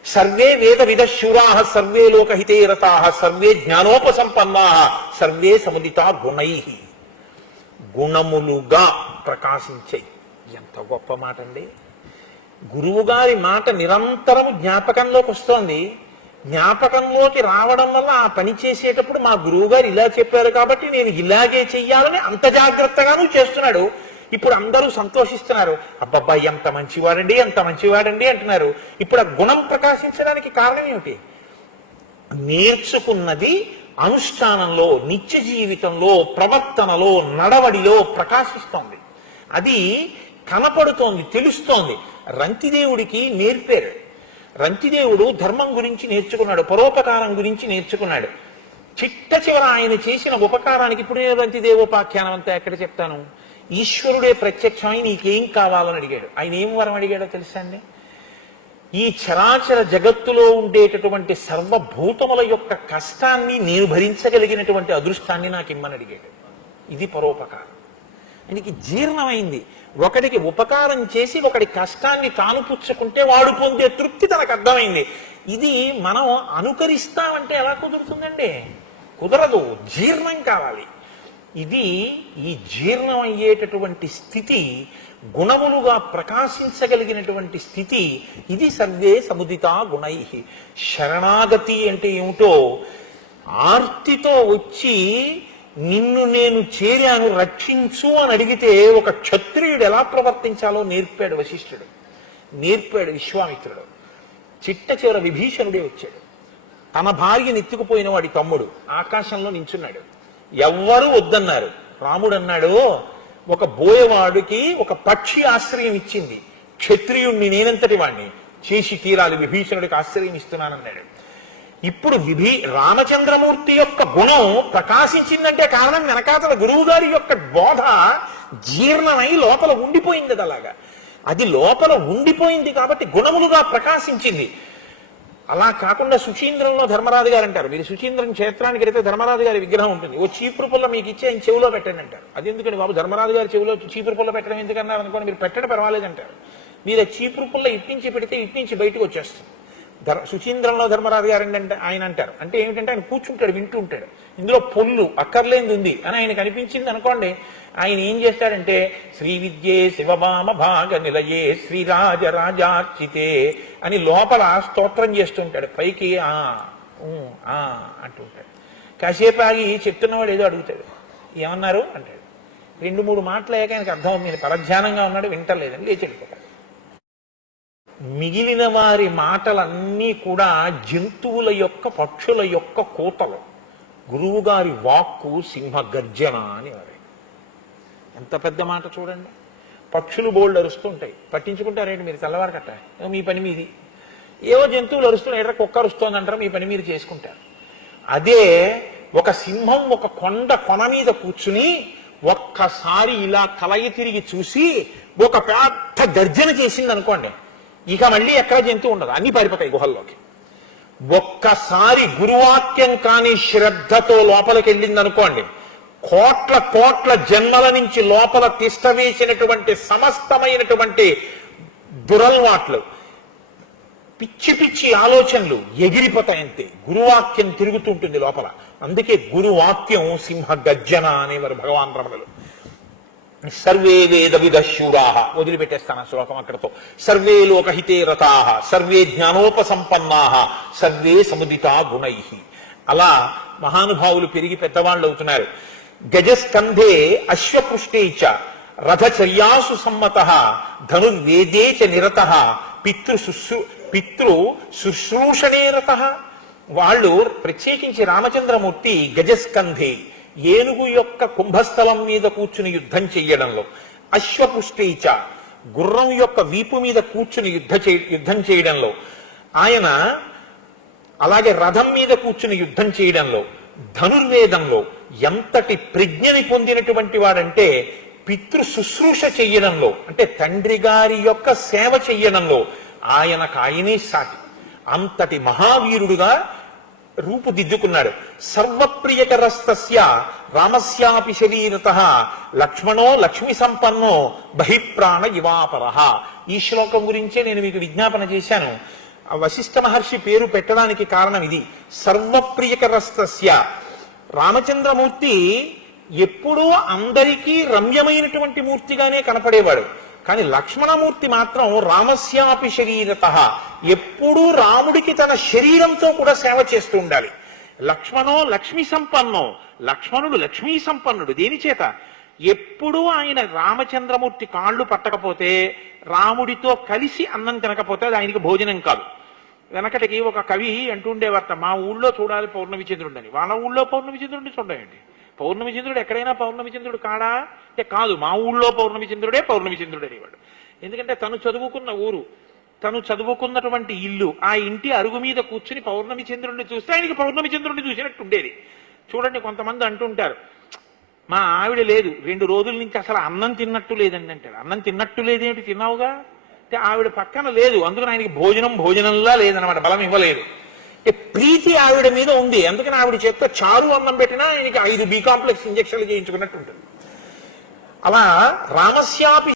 సర్వే వేద విదశూరా సర్వే లోకహితే రతా సర్వే జ్ఞానోపసంపన్నా సర్వే సముదితా గుణై, గుణములుగా ప్రకాశించే. ఎంత గొప్ప మాట అండి! గురువు గారి మాట నిరంతరము జ్ఞాపకంలోకి వస్తోంది. జ్ఞాపకంలోకి రావడం వల్ల ఆ పని చేసేటప్పుడు మా గురువు గారు ఇలా చెప్పారు కాబట్టి నేను ఇలాగే చెయ్యాలని అంత జాగ్రత్తగానూ చేస్తున్నాడు. ఇప్పుడు అందరూ సంతోషిస్తున్నారు, అబ్బబ్బా ఎంత మంచివాడండి, ఎంత మంచివాడండి అంటున్నారు. ఇప్పుడు ఆ గుణం ప్రకాశించడానికి కారణం ఏమిటి? నేర్చుకున్నది అనుష్ఠానంలో, నిత్య జీవితంలో, ప్రవర్తనలో, నడవడిలో ప్రకాశిస్తోంది. అది కనపడుతోంది, తెలుస్తోంది. రంతిదేవుడికి నేర్పారు. రంతిదేవుడు ధర్మం గురించి నేర్చుకున్నాడు, పరోపకారం గురించి నేర్చుకున్నాడు. చిట్ట చివర ఆయన చేసిన ఉపకారానికి, ఇప్పుడు నేను రంతిదేవోపాఖ్యానం అంతా ఎక్కడ చెప్తాను, ఈశ్వరుడే ప్రత్యక్షమై నీకేం కావాలని అడిగాడు. ఆయన ఏం వరం అడిగాడో తెలుసా అండి? ఈ చరాచర జగత్తులో ఉండేటటువంటి సర్వభూతముల యొక్క కష్టాన్ని నేను భరించగలిగినటువంటి అదృష్టాన్ని నాకు ఇమ్మని అడిగాడు. ఇది పరోపకారం. ఆయనకి జీర్ణమైంది. ఒకడికి ఉపకారం చేసి ఒకడి కష్టాన్ని తాను పుచ్చుకుంటే వాడు పొందే తృప్తి తనకు అర్థమైంది. ఇది మనం అనుకరిస్తామంటే ఎలా కుదురుతుందండి? కుదరదు, జీర్ణం కావాలి. ఇది ఈ జీర్ణం అయ్యేటటువంటి స్థితి, గుణములుగా ప్రకాశించగలిగినటువంటి స్థితి, ఇది సర్వే సముదితా గుణై. శరణాగతి అంటే ఏమిటో, ఆర్తితో వచ్చి నిన్ను నేను చేరాను రక్షించు అని అడిగితే ఒక క్షత్రియుడు ఎలా ప్రవర్తించాలో నేర్పాడు వశిష్ఠుడు, నేర్పాడు విశ్వామిత్రుడు. చిట్ట చివర విభీషణుడే వచ్చాడు. తన భార్యను ఎత్తుకుపోయిన వాడి తమ్ముడు ఆకాశంలో నించున్నాడు. ఎవ్వరూ వద్దన్నారు. రాముడు అన్నాడు, ఒక బోయవాడికి ఒక పక్షి ఆశ్రయం ఇచ్చింది, క్షత్రియుణ్ణి నేనంతటి వాణ్ణి చేసి తీరాలి, విభీషణుడికి ఆశ్రయం ఇస్తున్నానన్నాడు. ఇప్పుడు రామచంద్రమూర్తి యొక్క గుణం ప్రకాశించిందంటే కారణం వెనకాతల గురువు గారి యొక్క బోధ జీర్ణమై లోపల ఉండిపోయింది. అది అలాగా, అది లోపల ఉండిపోయింది కాబట్టి గుణములుగా ప్రకాశించింది. అలా కాకుండా సుచీంద్రంలో ధర్మరాజు గారు అంటారు, మీరు సుచీంద్రం క్షేత్రానికి వెళితే ధర్మరాజు గారి విగ్రహం ఉంటుంది, ఓ చీపురు పుల్ల మీకు ఇచ్చి ఆయన చెవిలో పెట్టండి అంటారు. అది ఎందుకండి బాబు, ధర్మరాజు గారి చెవిలో చీపురు పుల్ల పెట్టడం ఎందుకన్నారు అనుకోండి, మీరు పెట్టడం పర్వాలేదంటారు. మీరు ఆ చీపురు పుల్ల ఇట్నుంచి పెడితే ఇట్నుంచి బయటకు వచ్చేస్తుంది. సుచీంద్రంలో ధర్మరాజు గారు అంటే ఆయన అంటారు, అంటే ఏమిటంటే ఆయన కూర్చుంటాడు, వింటూ ఉంటాడు, ఇందులో పొల్లు అక్కర్లేనిది ఉంది అని ఆయనకు అనిపించింది అనుకోండి, ఆయన ఏం చేస్తాడంటే శ్రీ విద్యే శివభామ భాగ నిలయే శ్రీరాజ రాజార్చితే అని లోపల స్తోత్రం చేస్తుంటాడు, పైకి అంటుంటాడు. కాసేపు ఆగి చెప్తున్నవాడు ఏదో అడుగుతాడు, ఏమన్నారు అంటాడు. 2-3 మాటలు అయ్యాక ఆయనకు అర్థం అవుతుంది పరధ్యానంగా ఉన్నాడు, వింటలేదని లేచి వెళ్ళిపోతాడు. మిగిలిన వారి మాటలన్నీ కూడా జంతువుల యొక్క పక్షుల యొక్క కోతలు. గురువు గారి వాక్కు సింహ గర్జన అని వారు. ఎంత పెద్ద మాట చూడండి. పక్షులు బోల్డ్ అరుస్తుంటాయి, పట్టించుకుంటారేంటి మీరు? తెల్లవారకట్ట మీ పని మీది. ఏవో జంతువులు అరుస్తున్నాయి, ఎక్కడ కుక్క అరుస్తోందంటారు, మీ పని మీరు చేసుకుంటారు. అదే ఒక సింహం ఒక కొన మీద కూర్చుని ఒక్కసారి ఇలా కలయి తిరిగి చూసి ఒక పెద్ద గర్జన చేసింది అనుకోండి, ఇక మళ్ళీ ఎక్కడ జంతువు ఉండదు, అన్ని పారిపోతాయి గుహల్లోకి. ఒక్కసారి గురువాక్యం కాని శ్రద్ధతో లోపలికి వెళ్ళింది అనుకోండి, కోట్ల కోట్ల జన్మల నుంచి లోపల తిష్టవేసినటువంటి సమస్తమైనటువంటి దురలవాట్లు, పిచ్చి పిచ్చి ఆలోచనలు ఎగిరిపోతాయంతే. గురువాక్యం తిరుగుతుంటుంది లోపల. అందుకే గురువాక్యం సింహ గర్జన అనేవారు భగవాన్ రమణులు. సర్వే వేద విదశూరాహ, వదిలిపెట్టేస్తాను ఆ శ్లోకం అక్కడతో. సర్వే లోకహితే రతాహ, సర్వే జ్ఞానోపసంపన్నాహ, సర్వే సముదితా గుణై. అలా మహానుభావులు పెరిగి పెద్దవాళ్ళు అవుతున్నారు. గజస్కంధే అశ్వపుష్టే చ రథచర్యాసు సమ్మత ధనుర్వేదే చ నిరత పితృ శుశ్రూషణే రత. వాళ్ళు ప్రత్యేకించి రామచంద్రమూర్తి గజస్కంధే, ఏనుగు యొక్క కుంభస్థలం మీద కూర్చుని యుద్ధం చెయ్యడంలో, అశ్వపుష్టీచ గుర్రం యొక్క వీపు మీద కూర్చుని యుద్ధం చేయడంలో ఆయన, అలాగే రథం మీద కూర్చుని యుద్ధం చేయడంలో, ధనుర్వేదంలో ఎంతటి ప్రజ్ఞని పొందినటువంటి వాడంటే పితృ శుశ్రూష చెయ్యడంలో, అంటే తండ్రి గారి యొక్క సేవ చెయ్యడంలో ఆయనకు ఆయనే సాటి. అంతటి మహావీరుడుగా రూపుదిద్దుకున్నాడు. సర్వప్రియకరస్తస్య రామస్యాపి శరీరతః లక్ష్మణో లక్ష్మి సంపన్నో బహిప్రాణ ఇవాపరః. ఈ శ్లోకం గురించే నేను మీకు విజ్ఞాపన చేశాను. వశిష్ఠ మహర్షి పేరు పెట్టడానికి కారణం ఇది. సర్వప్రియకరస్తస్య, రామచంద్రమూర్తి ఎప్పుడూ అందరికీ రమ్యమైనటువంటి మూర్తిగానే కనపడేవాడు. కానీ లక్ష్మణమూర్తి మాత్రం రామస్యాపి శరీరతః, ఎప్పుడూ రాముడికి తన శరీరంతో కూడా సేవ చేస్తూ ఉండాలి. లక్ష్మణో లక్ష్మీ సంపన్నో, లక్ష్మణుడు లక్ష్మీ సంపన్నుడు. దేని చేత? ఎప్పుడూ ఆయన రామచంద్రమూర్తి కాళ్ళు పట్టకపోతే, రాముడితో కలిసి అన్నం తినకపోతే అది ఆయనకి భోజనం కాదు. వెనకటికి ఒక కవి అంటుండేవారట, మా ఊళ్ళో చూడాలి పౌర్ణమి చంద్రుడు అని. వాళ్ళ ఊళ్ళో పౌర్ణమి చంద్రుడిని చూడండి. పౌర్ణమి చంద్రుడు ఎక్కడైనా పౌర్ణమి చంద్రుడు కాడా అంటే కాదు, మా ఊళ్ళో పౌర్ణమి చంద్రుడే పౌర్ణమి చంద్రుడు అనేవాడు. ఎందుకంటే తను చదువుకున్న ఊరు, తను చదువుకున్నటువంటి ఇల్లు, ఆ ఇంటి అరుగు మీద కూర్చుని పౌర్ణమి చంద్రుడిని చూస్తే ఆయనకి పౌర్ణమి చంద్రుడిని చూసినట్టు ఉండేది. చూడండి, కొంతమంది అంటుంటారు, మా ఆవిడ లేదు 2 రోజుల నుంచి అసలు అన్నం తిన్నట్టు లేదండి అంటాడు. అన్నం తిన్నట్టు లేదేమిటి? తిన్నావుగా. అంటే ఆవిడ పక్కన లేదు, అందుకని ఆయనకి భోజనంలా లేదనమాట, బలం ఇవ్వలేదు. ప్రీతి ఆవిడ మీద ఉంది, అందుకని ఆవిడ చేత్తో చారు అన్నం పెట్టినా ఆయనకి 5 B కాంప్లెక్స్ ఇంజక్షన్లు చేయించుకున్నట్టు ఉంటుంది. అలా రామస్యాపి